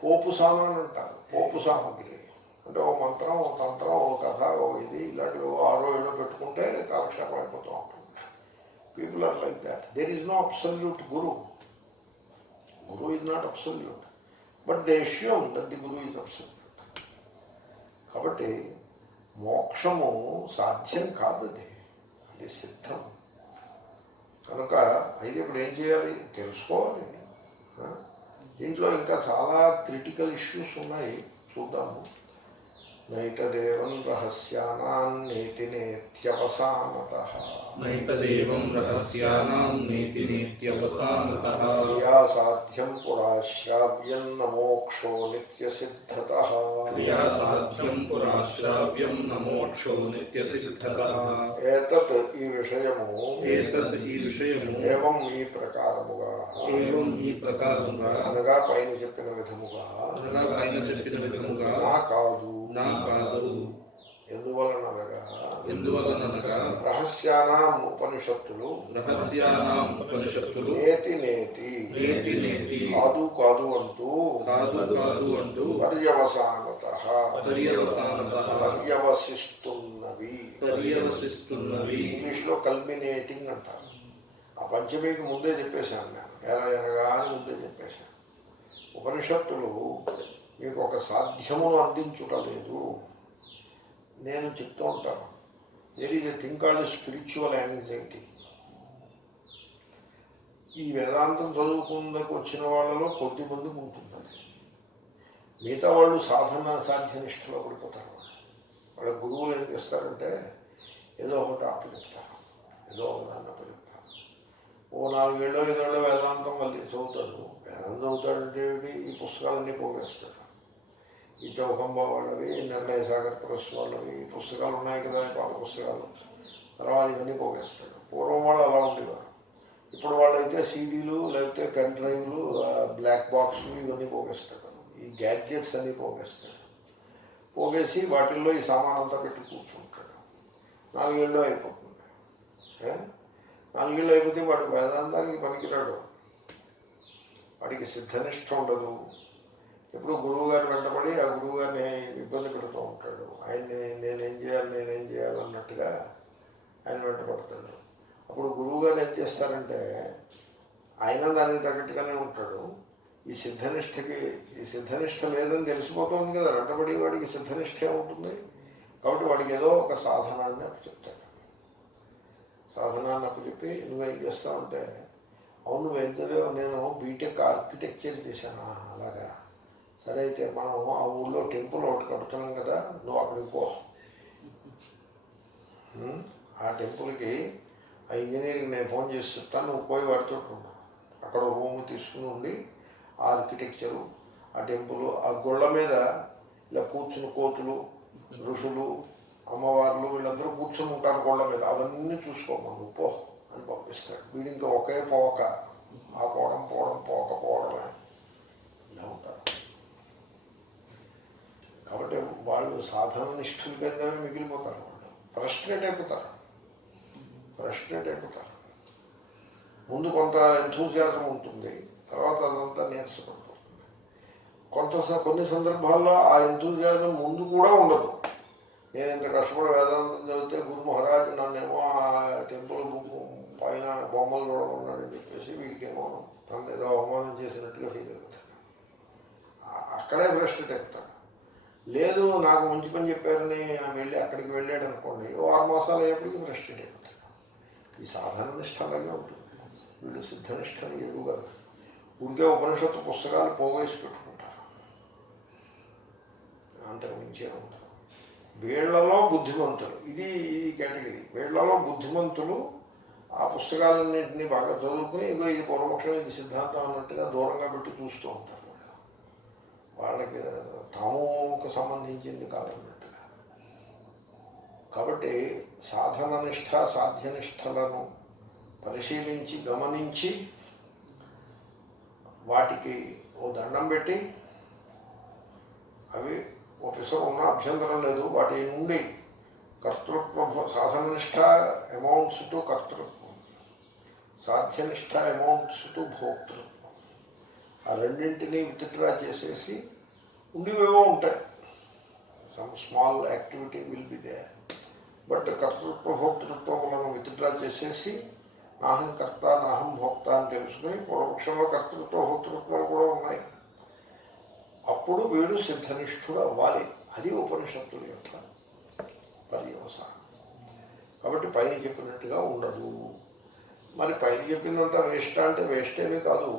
పోపు సామాన్ అంటారు. పోపు సామాగ్రి అంటే ఓ మంత్రం, ఓ తంత్రం, ఓ కథ, ఓ ఇది ఇలాంటివి 6-7 పెట్టుకుంటే కాలక్షేపం అయిపోతూ ఉంటుంది. People are like that. There is no absolute guru. Guru is not absolute. But they assume that the guru is absolute. కాబట్టి మోక్షము సాధ్యం కాదు. అది సిద్ధం. కనుక అయితే ఇప్పుడు ఏం చేయాలి? తెలుసుకోవాలి. దీంట్లో ఇంకా చాలా క్రిటికల్ ఇష్యూస్ ఉన్నాయి. చూద్దాము. నైతదేవం రహస్యానాం నేతి నేత్యవసానతః. నైతదేవం రహస్యానాం నేతి నేత్యవసానతః. క్రియాసాధ్యం పురా శ్రావ్యం న మోక్షో నిత్యసిద్ధతః. క్రియాసాధ్యం పురా శ్రావ్యం న మోక్షో నిత్యసిద్ధతః. ఏతత్ ఈ విషయము ఏతద్ ఈ విషయము ఏవం ఈ ప్రకారముగా ఏవం ఈ ప్రకారముగా అనగా పైన చెప్పిన విధముగా అనగా పైన చెప్పిన విధముగా నా కాదు నా కాదు. ఎందువలనగా రహస్యానాం ఉపనిషత్తులు రహస్యానాం ఉపనిషత్తులు నేతి నేతి నేతి నేతి కాదు కాదు అంటూ కాదు కాదు అంటూ పర్యవసానతః పర్యవసానతః పర్యవసిస్తున్నవి. ఇంగ్లీష్లో కల్మినేటింగ్ అంటారు. ఆ పంచమీకి ముందే చెప్పేశాను నేను, ఎనగా అని ముందే చెప్పేశాను. ఉపనిషత్తులు మీకు ఒక సాధ్యమును అందించుట లేదు. నేను చెప్తూ ఉంటాను, there is a thing called spiritual anxiety. ఈ వేదాంతం చదువుకుందకు వచ్చిన వాళ్ళలో కొద్ది మందికి ఉంటుంది. మిగతా వాళ్ళు సాధన సాధ్యనిష్టలో పడిపోతారు. వాళ్ళ గురువులు ఏం చేస్తారంటే ఏదో ఒకటి అప్పచెప్తారు, ఏదో ఒక దాన్ని అప్పచెప్తారు. ఓ 4 ఏళ్ళో 5 ఏళ్ళో వేదాంతం మళ్ళీ చదువుతాడు. వేదాంతం చదువుతాడంటే ఈ పుస్తకాలన్నీ పోగేస్తాడు. ఈ చౌకంబా వాళ్ళవి, నిర్ణయ సాగర్ ప్రెస్ వాళ్ళవి పుస్తకాలు ఉన్నాయి కదా, పాత పుస్తకాలు. తర్వాత ఇవన్నీ పోగేస్తాడు. పూర్వం వాళ్ళు అలా ఉండేవారు. ఇప్పుడు వాళ్ళైతే సీడీలు, లేకపోతే పెన్ డ్రైవ్లు, బ్లాక్ బాక్స్లు ఇవన్నీ పోగేస్తాడు. ఈ గ్యాడ్జెట్స్ అన్నీ పోగేస్తాడు. పోగేసి వాటిల్లో ఈ సామాన్ అంతా పెట్టి కూర్చుంటాడు. 4 ఏళ్ళు అయిపోతుంది. 4 ఏళ్ళు అయిపోతే వాడు వేదాంతానికి పనికిరాడు. వాడికి సిద్ధనిష్ట ఉండదు. ఎప్పుడు గురువుగారు వెంటబడి ఆ గురువుగారిని ఇబ్బంది పెడుతూ ఉంటాడు. ఆయన్ని నేనేం చేయాలి అన్నట్టుగా ఆయన వెంటబడతాడు. అప్పుడు గురువుగారు ఏం చేస్తారంటే ఆయన దానికి తగ్గట్టుగానే ఉంటాడు. ఈ సిద్ధనిష్ట లేదని తెలిసిపోతుంది కదా, వెంటబడి వాడికి సిద్ధనిష్ట ఉంటుంది. కాబట్టి వాడికి ఏదో ఒక సాధనాన్ని అప్పచెప్తాడు. సాధనాన్ని అప్పచెప్పి నువ్వేం చేస్తావంటే, అవును నువ్వేం చదివావు, నేను బీటెక్ ఆర్కిటెక్చర్ చేశాను. అలాగా, సరే అయితే మనం ఆ ఊళ్ళో టెంపుల్ ఒకటి కడుతున్నాం కదా, నువ్వు అక్కడికి పో. ఆ టెంపుల్కి ఆ ఇంజనీరింగ్ నేను ఫోన్ చేసి చెప్తాను, నువ్వు పోయి వాడితో అక్కడ రూమ్ తీసుకుని ఉండి ఆర్కిటెక్చరు, ఆ టెంపుల్, ఆ గొళ్ళ మీద ఇలా కూర్చుని కోతులు, ఋషులు, అమ్మవార్లు వీళ్ళందరూ కూర్చుని ఉంటారు గొళ్ళ మీద. అవన్నీ చూసుకోమా నువ్వు పో అని పంపిస్తాడు. వీడు ఇంకా ఒకే పోక, ఆ పోవడమే ఇలా ఉంటారు. కాబట్టి వాళ్ళు సాధన నిష్ఠుల కిందనే మిగిలిపోతారు. వాళ్ళు ఫ్రస్ట్రేట్ అయిపోతారు. ముందు కొంత ఎంథూజియాజం ఉంటుంది, తర్వాత అదంతా నీరసపడిపోతుంది. కొన్ని సందర్భాల్లో ఆ ఎంథూజియాజం ముందు కూడా ఉండదు. నేను ఇంత కష్టపడి వేదాంతం చదివితే గురు మహారాజ్ నన్నేమో ఆ టెంపుల్ పైన బొమ్మలు కూడా ఉన్నాడని చెప్పేసి వీడికేమో తను ఏదో అవమానం చేసినట్టుగా ఫీల్ అవుతాడు. అక్కడే ఫ్రస్ట్రేట్ అవుతాడు. లేదు నాకు మంచి పని చెప్పారని అక్కడికి వెళ్ళాడు అనుకోండి, 6 మాసాలు అయ్యేప్పటికీ ఫ్రస్ట్రేట్ అయిపోతాడు. ఈ సాధారణ నిష్ట అలాగే ఉంటుంది. వీళ్ళు సిద్ధనిష్టని ఎదుగుగారు. ఊరికే ఉపనిషత్తు పుస్తకాలు పోగేసి పెట్టుకుంటారు, అంతకుమించే ఉంటారు. వీళ్లలో బుద్ధిమంతులు, ఇది కేటగిరీ. వీళ్లలో బుద్ధిమంతులు ఆ పుస్తకాలన్నింటినీ బాగా చదువుకుని ఇగో ఇది పూర్వపక్షం, ఇది సిద్ధాంతం అన్నట్టుగా దూరంగా పెట్టి చూస్తూ ఉంటారు. వాళ్ళకి తాముకు సంబంధించింది కాదన్నట్టుగా. కాబట్టి సాధననిష్ట సాధ్యనిష్టలను పరిశీలించి గమనించి వాటికి ఓ దండం పెట్టి, అవి ఓ పిసరు ఉన్న అభ్యంతరం లేదు, వాటి నుండి కర్తృత్వ సాధననిష్ట అమౌంట్స్ టు కర్తృత్వం, సాధ్యనిష్ట అమౌంట్స్ టు భోక్తృత్వం. ఆ రెండింటినీ విత్డ్రా చేసేసి ఉండేవేవో ఉంటాయి. Some small activity will be there. But కర్తృత్వ భోక్తృత్వములను విత్డ్రా చేసేసి నాహం కర్త నాహం భోక్త అని తెలుసుకుని, పూర్వపక్షంలో కర్తృత్వ భోక్తృత్వాలు కూడా ఉన్నాయి. అప్పుడు వీడు సిద్ధనిష్ఠుడు అవ్వాలి. అది ఉపనిషత్తుల యొక్క పర్యవసానం. కాబట్టి పైన చెప్పినట్టుగా ఉండదు. మరి పైన చెప్పినంత వేస్ట్ అంటే వేస్ట్ ఏమీ కాదు.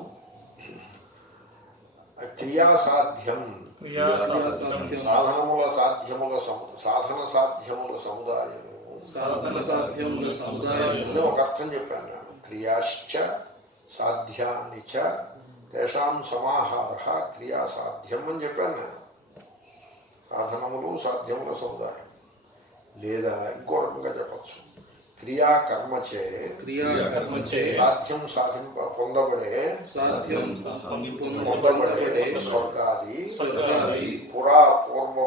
క్రియాసాధ్యం క్రియాసాధ్యం సాధనముల సాధ్యముల సాధన సాధ్యముల సముదాయము సాధన సాధ్యముల సముదాయం అని ఒక అర్థం చెప్పాను నేను. క్రియాశ్చ సాధ్యాని చ తేషాం సమాహార క్రియా సాధ్యం అని చెప్పాను నేను. సాధనములు సాధ్యముల సముదాయం. లేదా ఇంకో రకంగా చెప్పచ్చు, క్రియాకర్మచే క్రియాకర్మచే సాధ్యం పొందబడే సాధ్యం పొందబడే స్వర్గాది స్వర్గాది పూర్వము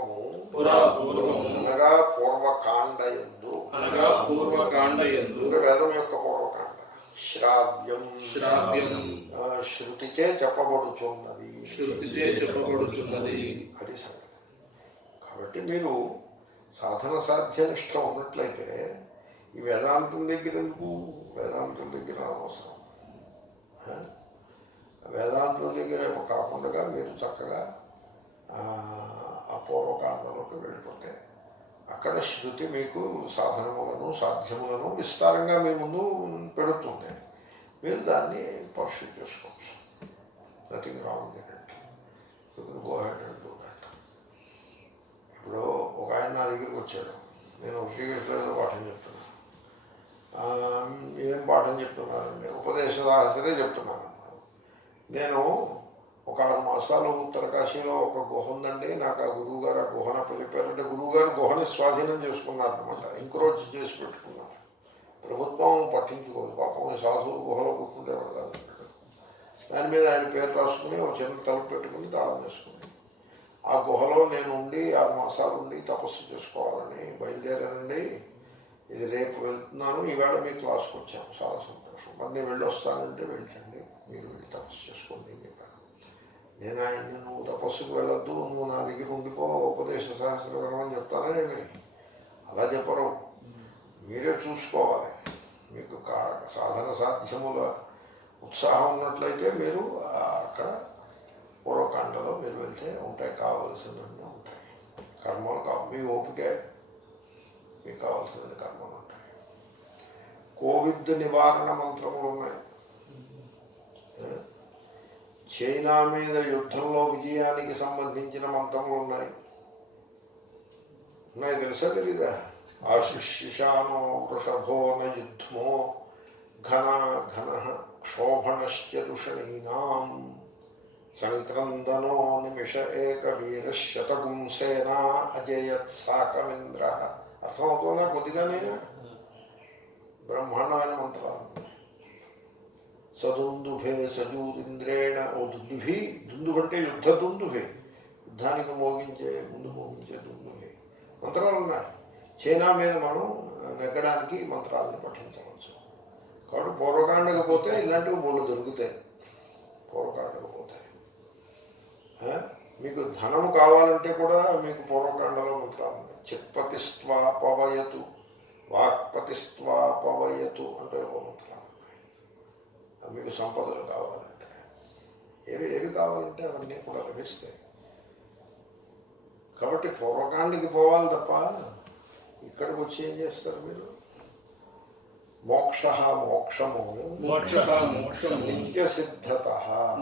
పురాపూర్వము అనగా పూర్వకాండయందు అనగా పూర్వకాండయందు ఇంకా వేదం యొక్క పూర్వకాండ శ్రావ్యం శ్రావ్యం శృతిచే చెప్పబడుచున్నది. శృతిచే చెప్పబడుచున్నది. అది సంగతి. కాబట్టి మీరు సాధన సాధ్యనిష్ట ఉన్నట్లయితే ఈ వేదాంతం దగ్గర ఎందుకు? వేదాంతం దగ్గర అనవసరం. వేదాంతం దగ్గర కాకుండా మీరు చక్కగా ఆ పూర్వకాండంలోకి వెళ్ళిపోతే అక్కడ శృతి మీకు సాధనములను సాధ్యములను విస్తారంగా మీ ముందు పెడుతుంది. మీరు దాన్ని పర్సూ చేసుకోవచ్చు. Nothing wrong in it. You can go head and do that. ఇప్పుడు ఒక ఆయన నా దగ్గరికి వచ్చాడు. నేను శ్రీకృష్ణుడు పాఠం చెప్తున్నాను. ఏం పాఠం చెప్తున్నానండి? ఉపదేశ రహస్యమే చెప్తున్నాను. నేను ఒక 6 మాసాలు ఉత్తరకాశీలో ఒక గుహ ఉందండి. నాకు ఆ గురువుగారు ఆ గుహన చెప్పారంటే గురువుగారు గుహని స్వాధీనం చేసుకున్నారనమాట. ఎంక్రోచ్ చేసి పెట్టుకున్నారు. ప్రభుత్వం పట్టించుకోదు. పాపం సాధువు గుహలో కూర్చుంటేవాడు కాదు. దాని మీద ఆయన పేరు రాసుకుని ఒక చిన్న తలుపు పెట్టుకుని తాళం చేసుకుని ఆ గుహలో నేను ఉండి 6 మాసాలు ఉండి తపస్సు చేసుకోవాలని బయలుదేరానండి. ఇది రేపు వెళ్తున్నాను, ఈవేళ మీ క్లాస్కి వచ్చాను, చాలా సంతోషం. మరి నేను వెళ్ళి వస్తానంటే వెళ్ళండి, మీరు వెళ్ళి తపస్సు చేసుకోండి అని చెప్పాను. నేను ఆయన్ని నువ్వు తపస్సుకు వెళ్ళొద్దు, నువ్వు నా దగ్గర ఉండిపో, ఉపదేశ సహస్రం అని చెప్తానేమి? అలా చెప్పరు. మీరే చూసుకోవాలి. మీకు సాధన సాధ్యముల ఉత్సాహం ఉన్నట్లయితే మీరు అక్కడ పూర్వకాండలో మీరు వెళ్తే ఉంటాయి, కావలసినవన్నీ ఉంటాయి. కర్మలు మీ ఓపికే, మీకు కావాల్సిన కర్మలు ఉంటాయి. కోవిడ్ నివారణ మంత్రములు ఉన్నాయి. చైనా మీద యుద్ధంలో విజయానికి సంబంధించిన మంత్రములు ఉన్నాయి. తెలుసా తెలీదా? ఆశిషానో వృషభో యుద్ధమో ఘన ఘన క్షోభణశ్చరుషణీనాం సంక్రందనో నిమిష ఏక వీరశతగుంసేనా అజయత్సాకమింద్ర. అర్థమవుతుందా? కొద్దిగానైనా బ్రహ్మాండమైన మంత్రాలు. సదుందుభే సజూరింద్రేణ. ఓ దుందుభి, దుందుభంటే యుద్ధ దుందుభే, యుద్ధానికి ముందు మోగించే దుందుభే. మంత్రాలు ఉన్నాయి. చైనా మీద మనం నెగ్గడానికి మంత్రాలను పఠించవచ్చు. కాబట్టి పూర్వకాండకు పోతే ఇలాంటివి 3 దొరుకుతాయి. పూర్వకాండకు పోతాయి. మీకు ధనము కావాలంటే కూడా మీకు పూర్వకాండలో మంత్రాలు ఉన్నాయి. చిత్పతిస్త్వా పవయతు, వాక్పతిస్త్వా పవయతు అంటే ఓ మంత్రాలు ఉన్నాయి. మీకు సంపదలు కావాలంటే ఏవి కావాలంటే అవన్నీ కూడా లభిస్తాయి. కాబట్టి పూర్వకాండకి పోవాలి తప్ప ఇక్కడికి వచ్చి ఏం చేస్తారు మీరు? మోక్ష మోక్షము నిత్యసిద్ధత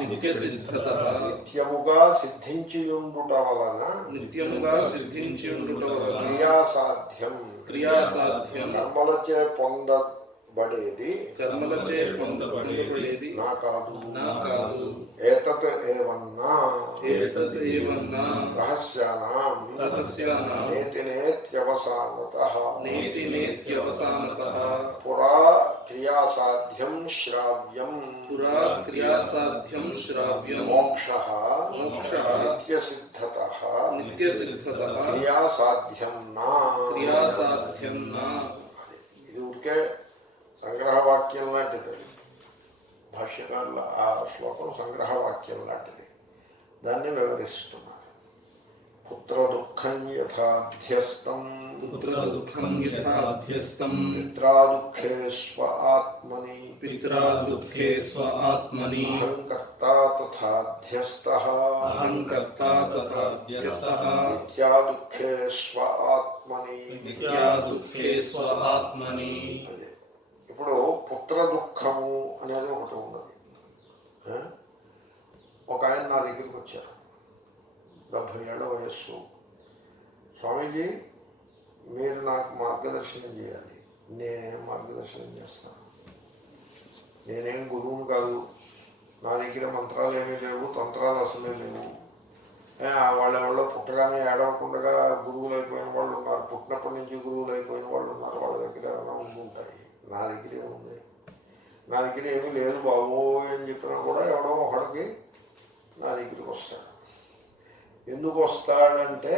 నిత్యముగా సిద్ధించియుండుట వలన క్రియాసాధ్యం కర్మలచే పొందబడేది నా కాదు. ఏతత్ ఏవన్నా రహస్యానాం నేతి నేత్యవసానతః పురా క్రియాసాధ్యం శ్రావ్యం మోక్షః నిత్యసిద్ధతః క్రియాసాధ్యం నా. ఇది ఊరికే సంగ్రహవాక్యం లాంటిది. భాష్యకారుల ఆ శ్లోకం సంగ్రహవాక్యం లాంటిది. దాన్ని వివరిస్తున్నారు. పుత్ర దుఃఖం యథాధ్యస్తం పిత్రాదుఃఖే స్వ ఆత్మని అహంకర్తా తథాధ్యస్తః నిత్యాదుఃఖే స్వ ఆత్మని. ఇప్పుడు పుత్ర దుఃఖము అనేది ఒకటి ఉన్నది. ఒక ఆయన నా దగ్గరికి వచ్చారు. 70 ఏళ్ల వయస్సు. స్వామీజీ మీరు నాకు మార్గదర్శనం చేయాలి. నేనేం మార్గదర్శనం చేస్తాను? నేనేం గురువును కాదు, నా దగ్గర మంత్రాలు ఏమీ లేవు, తంత్రాలు అసలే లేవు. వాళ్ళెవరో పుట్టగానే ఏడవకుండా గురువులు అయిపోయిన వాళ్ళు ఉన్నారు, పుట్టినప్పటి నుంచి గురువులు అయిపోయిన వాళ్ళు ఉన్నారు, వాళ్ళ దగ్గర ఏమైనా ఉంటుంటాయి. నా దగ్గర ఏముంది? నా దగ్గర ఏమీ లేదు బాబోయ్ అని చెప్పినా కూడా ఎవడో ఒకడికి నా దగ్గరికి వస్తాడు. ఎందుకు వస్తాడంటే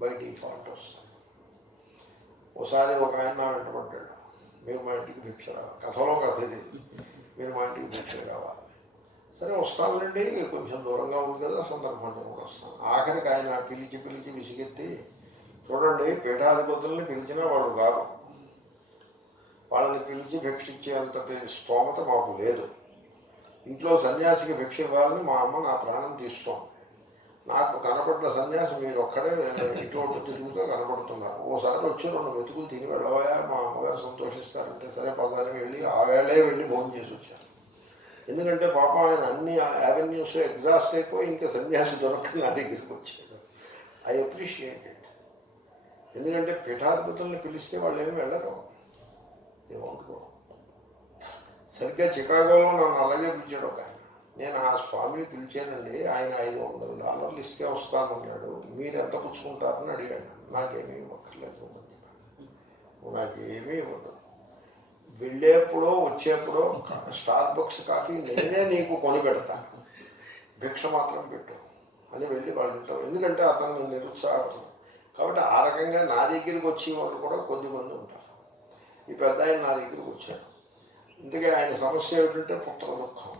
బై డిఫాల్ట్ వస్తాడు. ఒకసారి ఒక ఆయన నా వెంటబడ్డాడు, మీరు మా ఇంటికి భిక్ష రావాలి, కథలో కథ ఇది, మీరు మా ఇంటికి భిక్ష కావాలి. సరే వస్తానండి, కొంచెం దూరంగా ఉంది కదా, సందర్భంగా కూడా వస్తాను. ఆఖరికి ఆయన పిలిచి విసిగెత్తి, చూడండి పీఠాధిపతుల్ని పిలిచినా వాడు రాదు, వాళ్ళని పిలిచి భిక్ష ఇచ్చేంతటి స్తోమత మాకు లేదు. ఇంట్లో సన్యాసికి భిక్ష ఇవ్వాలని మా అమ్మ నా ప్రాణం తీస్తోంది. నాకు కనపడ్డ సన్యాసి మీరు ఒక్కడే ఇటువంటి తిరుగుతూ కనపడుతున్నారు. ఓసారి వచ్చి 2 మెతుకులు తిని వెళ్ళవా, మా అమ్మగారు సంతోషిస్తారంటే సరే పదాన్ని వెళ్ళి ఆ వేళే వెళ్ళి భోజనం చేసి వచ్చాను. ఎందుకంటే పాపం ఆయన అన్ని యావెన్యూస్ ఎగ్జాస్ట్ అయిపోయి ఇంకా సన్యాసి దొరకని నా దగ్గరికి వచ్చాడు. I appreciate it. ఎందుకంటే పీఠాధిపతుల్ని పిలిస్తే వాళ్ళు ఏమి వెళ్ళరు, ఏమనుకో. సరిగ్గా చికాగోలో నన్ను అలాగే పిలిచాడు ఒక ఆయన. నేను ఆ స్వామిని పిలిచానండి, ఆయన $500 ఇస్తే వస్తానన్నాడు, మీరు ఎంత పుచ్చుకుంటారని అడిగాడు. నాకేమీ ఇవ్వక్కర్లేదు, నాకేమీ ఇవ్వదు. వెళ్ళేప్పుడో వచ్చేప్పుడో స్టార్బక్స్ కాఫీ నేనే నీకు కొని పెడతాను, భిక్ష మాత్రం పెట్టు అని వెళ్ళి వాళ్ళు ఉంటాం. ఎందుకంటే అతను నిరుత్సాహం. కాబట్టి ఆ రకంగా నా దగ్గరికి వచ్చే వాళ్ళు కూడా కొద్దిమంది ఉంటారు. ఈ పెద్ద ఆయన నా దగ్గరికి వచ్చాడు. ఇందుకే ఆయన సమస్య ఏమిటంటే పుత్ర దుఃఖం.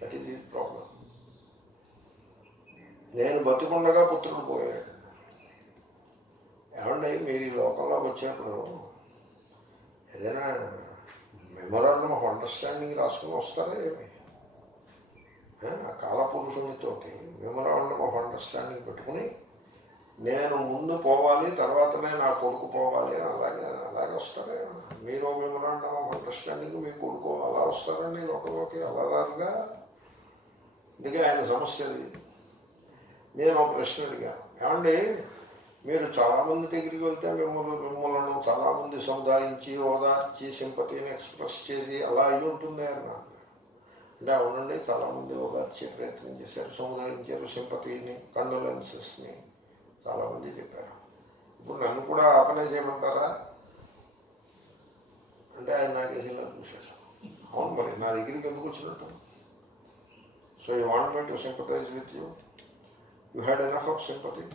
That is the problem. నేను బతుకుండగా పుత్రుడు పోయాడు. ఏమండి మీరు ఈ లోకంలోకి వచ్చేప్పుడు ఏదైనా మెమరాండం ఆఫ్ అండర్స్టాండింగ్ రాసుకుని వస్తారా ఏమి? ఆ కాలపురుషునితోటి మెమరాండం ఆఫ్ అండర్స్టాండింగ్ పెట్టుకుని నేను ముందు పోవాలి, తర్వాతనే నా కొడుకు పోవాలి అని అలాగే వస్తారా? మీరు మెమరాండం ఆఫ్ అండర్స్టాండింగ్ మీ కొడుకు అలా వస్తారండి లోకంలోకి అలాగా. అందుకే ఆయన సమస్యది. నేను ఒక ప్రశ్న అడిగాను, ఏమండి మీరు చాలామంది దగ్గరికి వెళ్తే మిమ్మల్ని చాలామంది సముదాయించి ఓదార్చి సింపతిని ఎక్స్ప్రెస్ చేసి అలా అయి ఉంటుంది అన్నాను. అంటే అవునండి, చాలామంది ఓదార్చే ప్రయత్నం చేశారు, సముదాయించారు, సింపతిని కండోలెన్సెస్ని చాలామంది చెప్పారు. ఇప్పుడు నన్ను కూడా ఆపనే చేయమంటారా అంటే ఆయన నాకేసి ఇలా చూశాడు. అవును మరి నా దగ్గరికి ఎందుకు వచ్చినట్టు? So you want me to sympathise with you? You had enough of sympathy.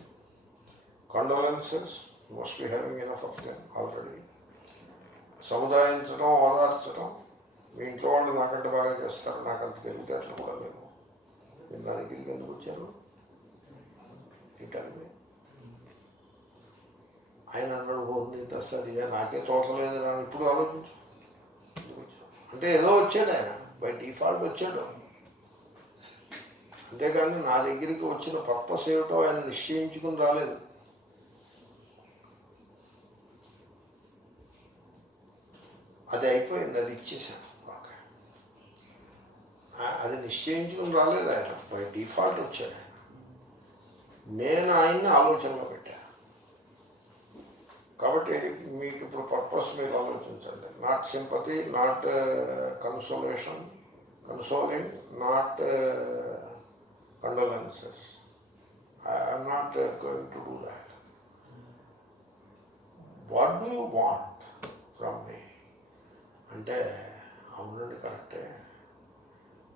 Condolences, you must be having enough of them already. సముదాయించడం, ఓదార్చడం మీ ఇంట్లో వాళ్ళు నాకంటే బాగా చేస్తారు, నాకు అంత తెలివితేటలు కూడా లేవు. మీరు నా దగ్గరికి ఎందుకు వచ్చారు? ఇటండి ఆయన అన్నాడు, నీకు అసలు నాకే తోటలేదు అని ఇప్పుడు ఆలోచించు. ఎందుకు వచ్చాడు అంటే ఏదో వచ్చాడు ఆయన, బై డిఫాల్ట్ వచ్చాడు. అంతేకాని నా దగ్గరికి వచ్చిన పర్పస్ ఏమిటో ఆయన నిశ్చయించుకుని రాలేదు. అది అయిపోయింది, అది ఇచ్చేసాను. అది నిశ్చయించుకుని రాలేదు ఆయన, బై డిఫాల్ట్ వచ్చాడు ఆయన. నేను ఆయన్ని ఆలోచనలో పెట్టాను. కాబట్టి మీకు ఇప్పుడు పర్పస్ మీరు ఆలోచించండి. Not sympathy, not consolation, consoling, not condolences. I'm not going to do that. What do you want from మీ అంటే, అవునండి కరెక్టే,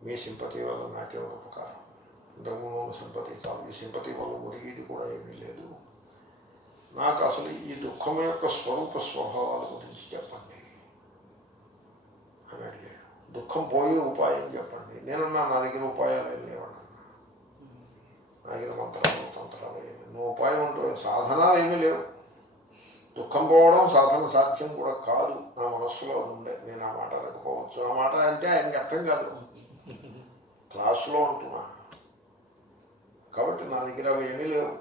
మీ సింపతి వల్ల నాకే ఒక ఉపకారం, ఇంతకుముందు సింపతి కాదు, ఈ సింపతి వల్ల ఒరిగేది కూడా ఏమీ లేదు. నాకు అసలు ఈ దుఃఖం యొక్క స్వరూప స్వభావాల గురించి చెప్పండి అని అడిగాడు. దుఃఖం పోయే ఉపాయం చెప్పండి. నేనన్నా నా దగ్గర ఉపాయాలు ఏం లేవన్నా, నా దగ్గర మంత్రాలు తంత్రాలు ఏమి, నువ్వు ఉపాయం ఉంటుంది, సాధనాలు ఏమీ లేవు. దుఃఖం పోవడం సాధన సాధ్యం కూడా కాదు, నా మనస్సులో ఉండే. నేను ఆ మాట అనకపోవచ్చు. ఆ మాట అంటే ఆయనకి అర్థం కాదు, క్లాసులో ఉంటున్నా. కాబట్టి నా దగ్గర అవి ఏమీ లేవు.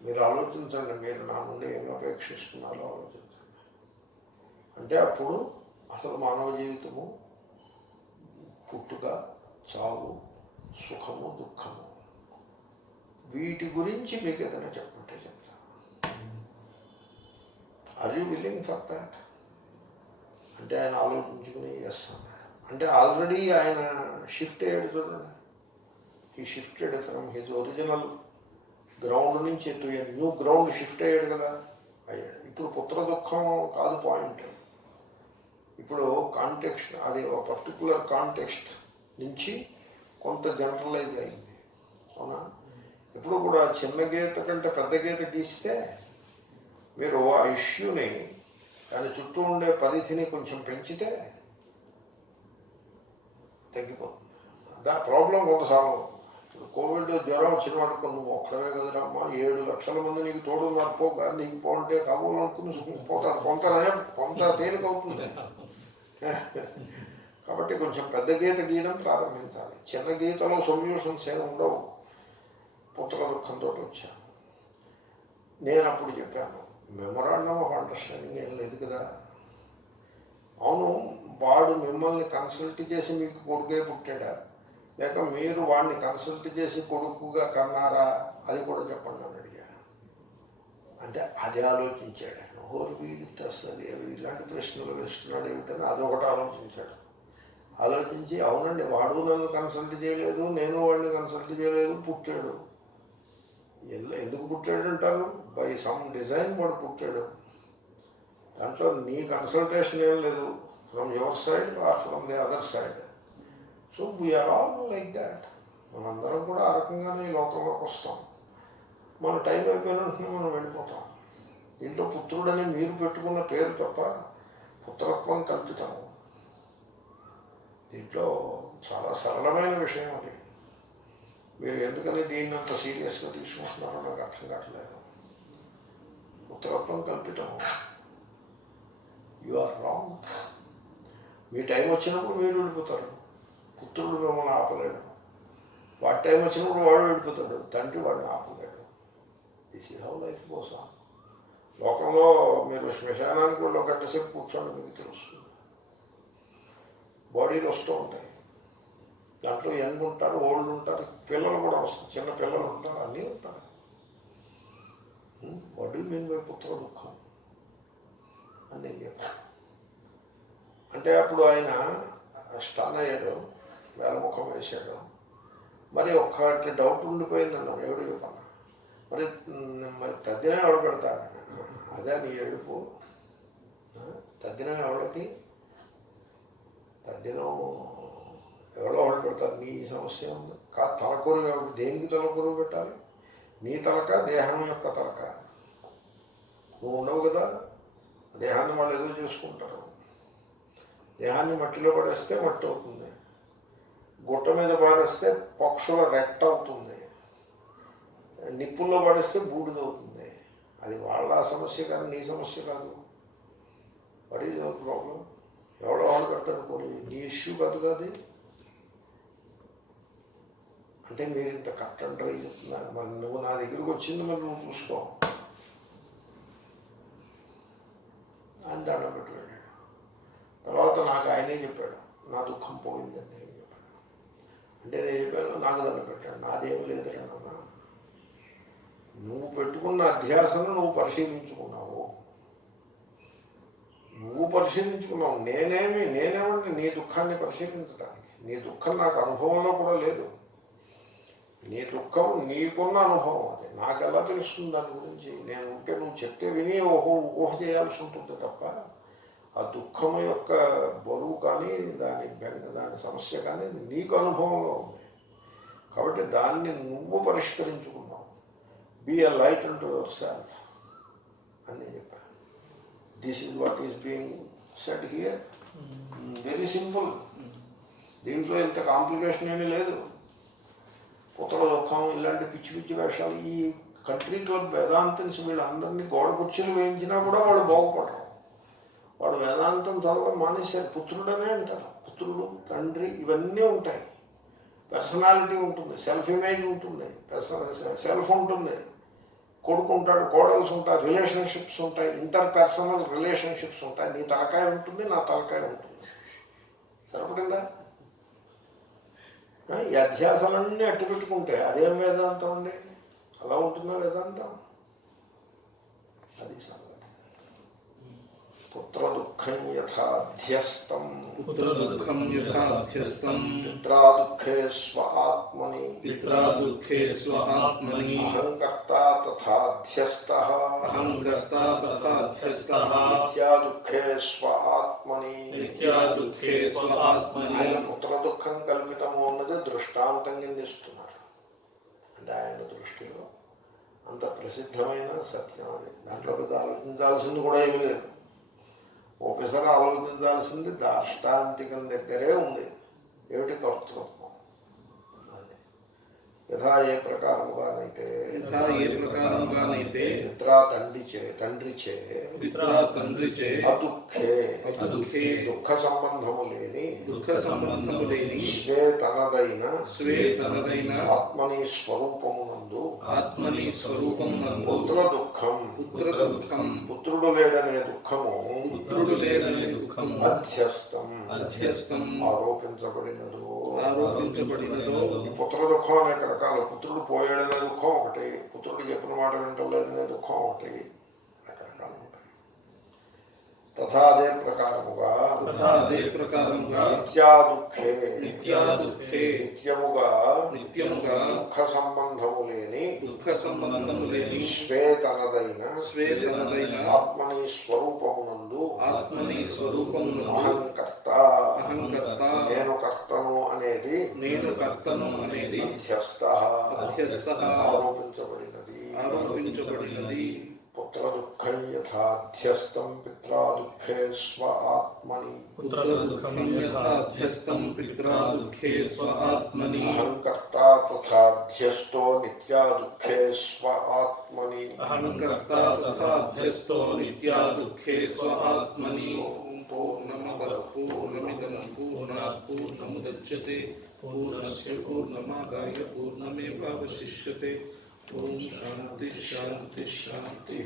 మీరు ఆలోచించండి, మీరు నా నుండి ఏమి అపేక్షిస్తున్నారో ఆలోచించండి. అంటే అప్పుడు అసలు మానవ జీవితము పుట్టుక, చావు, సుఖము, దుఃఖము వీటి గురించి మీకు ఏదైనా చెప్పంటే చెప్తా. Are you willing for that అంటే ఆయన ఆలోచించుకుని ఎస్ అన్నాడు. అంటే ఆల్రెడీ ఆయన షిఫ్ట్ అయ్యాడు చూడండి. He shifted from his original ground నుంచి to a new ground shift అయ్యాడు కదా, అయ్యాడు. ఇప్పుడు పుత్ర దుఃఖం కాదు పాయింట్. ఇప్పుడు కాంటెక్స్ట్ అది ఒక పర్టికులర్ కాంటెక్స్ట్ నుంచి కొంత జనరలైజ్ అయింది, అవునా? ఇప్పుడు కూడా చిన్న గీత కంటే పెద్ద గీత గీస్తే మీరు ఆ ఇష్యూని దాని చుట్టూ ఉండే పరిధిని కొంచెం పెంచితే తగ్గిపోతుంది. దా ప్రాబ్లం కొంతసార్లు ఇప్పుడు కోవిడ్ జ్వరం వచ్చిన వాడుకో నువ్వు ఒక్కడవే కదరామ్మా, 7 లక్షల మంది నీకు తోడు మర్పో గాంధీకి పోంటే కాబోలు అనుకుని పోతారు, కొంత తేలిక అవుతుంది. కాబట్టి కొంచెం పెద్ద గీత గీయడం ప్రారంభించాలి. చిన్న గీతలో సొల్యూషన్స్ ఏమి ఉండవు. పుత్ర దుఃఖంతో వచ్చాను. నేను అప్పుడు చెప్పాను, మెమొరాండమ్ ఆఫ్ అండర్స్టాండింగ్ ఏం లేదు కదా. అవును, వాడు మిమ్మల్ని కన్సల్ట్ చేసి మీకు కొడుకే పుట్టాడా, లేక మీరు వాడిని కన్సల్ట్ చేసి కొడుకుగా కన్నారా, అది కూడా చెప్పండి అని అడిగా. అంటే అది ఆలోచించాడు ఆయన. హోరు వీడికి వస్తుంది ఇలాంటి ప్రశ్నలు వేస్తున్నాడు ఏమిటని అదొకటి ఆలోచించాడు. ఆలోచించి అవునండి వాడు నన్ను కన్సల్ట్ చేయలేదు, నేను వాడిని కన్సల్ట్ చేయలేదు, పుట్టాడు. ఎందుకు పుట్టాడు అంటారు? బై సమ్ డిజైన్ వాడు పుట్టాడు. దాంట్లో నీ కన్సల్టేషన్ ఏం లేదు, from your side or from the other side. So we are all like that. మనందరం కూడా ఆ రకంగానే ఈ లోకంలోకి వస్తాం. మన టైం అయిపోయిన వెంటనే మనం వెళ్ళిపోతాం. దీంట్లో పుత్రుడని మీరు పెట్టుకున్న పేరు తప్ప పుత్రత్వం కల్పితాము. దీంట్లో చాలా సరళమైన విషయం అది. మీరు ఎందుకని దీన్ని అంత సీరియస్గా తీసుకుంటున్నారో నాకు అర్థం కావట్లేదు. పుత్రత్వం కల్పితము. You are wrong. మీ టైం వచ్చినప్పుడు మీరు వెళ్ళిపోతారు. పుత్రుడు మిమ్మల్ని ఆపలేడు. వాడి టైం వచ్చినప్పుడు వాడు వెళ్ళిపోతాడు, తండ్రి వాడిని ఆపలేడు. This is how life goes on. లోకంలో మీరు శ్మశానానికి వాళ్ళు గంటసేపు కూర్చోండి, మీకు తెలుస్తుంది. బాడీలు వస్తూ ఉంటాయి, దాంట్లో యంగ్ ఉంటారు, ఓల్డ్ ఉంటారు, పిల్లలు కూడా వస్తారు, చిన్న పిల్లలు ఉంటారు, అన్నీ ఉంటారు. వాట్ డూ మీన్ బై పుత్ర దుఃఖం అని నేను చెప్పాను. అంటే అప్పుడు ఆయన స్టన్ అయ్యాడు, వేలముఖం వేశాడు. మరి ఒక్కటి డౌట్ ఉండిపోయింది అన్నాను. ఎవడు చెప్పన్నా మరి తద్దినం ఎవడు పెడతాడు? అదే నీ ఏడుపు. తద్దినం ఎవరికి? తద్దినం ఎవరో వాళ్ళు పెడతారు, నీ సమస్య ఉంది కాదు. తలకూరు ఎవరు? దేనికి తలకూరు పెట్టాలి? నీ తలక, దేహం యొక్క తలక? నువ్వు ఉండవు కదా. దేహాన్ని వాళ్ళు ఏదో చేసుకుంటారు. దేహాన్ని మట్టిలో పడేస్తే మట్టి అవుతుంది, గుట్ట మీద పారేస్తే పక్షుల రెట్ట అవుతుంది, నిప్పుల్లో పడేస్తే బూడిదవుతుంది. అది వాళ్ళ సమస్య కాదు, నీ సమస్య కాదు. What is your problem? ఎవడో వాళ్ళు పెడతాడు కొన్ని, నీ ఇష్యూ కాదు కాదు. అంటే మీరు ఇంత కట్ అండ్ డ్రై చెప్తున్నారు. మరి నువ్వు నా దగ్గరికి వచ్చింది, మరి నువ్వు చూసుకో అని దండం పెట్టి వెళ్ళాడు. తర్వాత నాకు ఆయనే చెప్పాడు, నా దుఃఖం పోయిందని నేను చెప్పాడు. అంటే నేను చెప్పాను, నాకు దండం పెట్టాడు. నాదేం లేదురా నాన్న, నువ్వు పెట్టుకున్న అధ్యాసను నువ్వు పరిశీలించుకున్నావు. నేనేమంటే నీ దుఃఖాన్ని పరిశీలించడానికి. నీ దుఃఖం నాకు అనుభవంలో కూడా లేదు. నీ దుఃఖం నీకున్న అనుభవం, అది నాకు ఎలా తెలుస్తుంది దాని గురించి? నేను ఉంటే నువ్వు చెప్తే విని ఊహ చేయాల్సి ఉంటుంది తప్ప ఆ దుఃఖం యొక్క బరువు కానీ దాని సమస్య కానీ నీకు అనుభవంలో ఉంది. కాబట్టి దాన్ని నువ్వు పరిష్కరించుకున్నావు. బీ ఎ లైట్ అంటూ యువర్ సెల్ఫ్ అని నేను చెప్పాను. This is what is being said here. Very simple. దీంట్లో ఇంత కాంప్లికేషన్ ఏమీ లేదు. పుత్ర దుఃఖం ఇలాంటి పిచ్చి పిచ్చి వేషాలు ఈ కంట్రీ క్లబ్ వేదాంతన్స్ వీళ్ళందరినీ గోడ కుర్చీలు వేయించినా కూడా వాళ్ళు బాగుపడరు. వాడు వేదాంతం చదవడం మానేశారు. పుత్రుడనే అంటారు. పుత్రుడు, తండ్రి ఇవన్నీ ఉంటాయి. పర్సనాలిటీ ఉంటుంది, సెల్ఫ్ ఇమేజ్ ఉంటుంది, సెల్ఫ్ ఉంటుంది, కొడుకు ఉంటాడు, కోడల్స్ ఉంటారు, రిలేషన్షిప్స్ ఉంటాయి, ఇంటర్ పర్సనల్ రిలేషన్షిప్స్ ఉంటాయి. నీ తలకాయ ఉంటుంది, నా తలకాయ ఉంటుంది. సరిపడిందా? ఈ అధ్యాసాలన్నీ అట్టు పెట్టుకుంటే అదేం వేదాంతం అండి? అలా ఉంటుందా వేదాంతం? అది సంగతి. పుత్ర దుఃఖం యథాధ్యస్తం పుత్రదుఃఖం యథాధ్యస్తం పిత్రా దుఃఖే స్వ ఆత్మని పిత్రా దుఃఖే స్వ ఆత్మని అహంకర్త తథాధ్యస్తః అహంకర్తా తథాధ్యస్తః నిత్యా దుఃఖే స్వ ఆత్మని. నిత్యా దుఃఖే స్వ ఆత్మని. ఆయన పుత్ర దుఃఖం కల్పితము అన్నది దృష్టాంతం కింద ఇస్తున్నారు. అంటే ఆయన దృష్టిలో అంత ప్రసిద్ధమైన సత్యం అది. దాంట్లో పెద్ద ఆలోచించాల్సింది కూడా ఏమీ లేదు. ఒకసారి ఆలోచించాల్సింది దాష్టాంతికం దగ్గరే ఉంది. ఏమిటి? కర్తృత్వం. అది యథా ఏ ప్రకారముగానైతే యథా ఏ ప్రకారముగానైతే పిత్రా తండ్రిచే పిత్రా తండ్రిచే అదుఃఖే అదుఃఖే దుఃఖ సంబంధము లేని దుఃఖ సంబంధము లేని స్వే తనదైన ఆత్మని స్వరూపమునందు ఆత్మని స్వరూపం నందు పుత్ర దుఃఖం పుత్ర దుఃఖం పుత్రుడు లేడనే దుఃఖము పుత్రుడు లేదనే దుఃఖం అధ్యస్తం అధ్యస్తం ఆరోపించబడినదో. ఆరోపించబడినదో. ఈ పుత్ర దుఃఖం అనేక రకాలు. పుత్రుడు పోయాడనే దుఃఖం ఒకటి, పుత్రుడు చెప్పిన మాట వింటలేదనే దుఃఖం ఒకటి, రకరకాలు ఉంటాయి. తథా అదే ప్రకారముగా నిత్యా దుఃఖే నిత్యముగా దుఃఖ సంబంధము లేని స్వే తనదైన ఆత్మని స్వరూపమునందు అహంకర్త నేను కర్తను అనేది అధ్యస్థః ఆరోపించబడినది. పుత్ర దుఃఖం యథాధ్యస్తం పిత్రా దుఃఖే స్వ ఆత్మని అహంకర్త తథాధ్యస్తో నిత్యా దుఃఖే స్వ ఆత్మని. పూర్ణమద పూర్ణమిదం పూర్ణాత్ పూర్ణముదచ్యతే పూర్ణస్య పూర్ణమాదాయ పూర్ణమేవావశిష్యతే. ఓం శాంతి శాంతి శాంతి.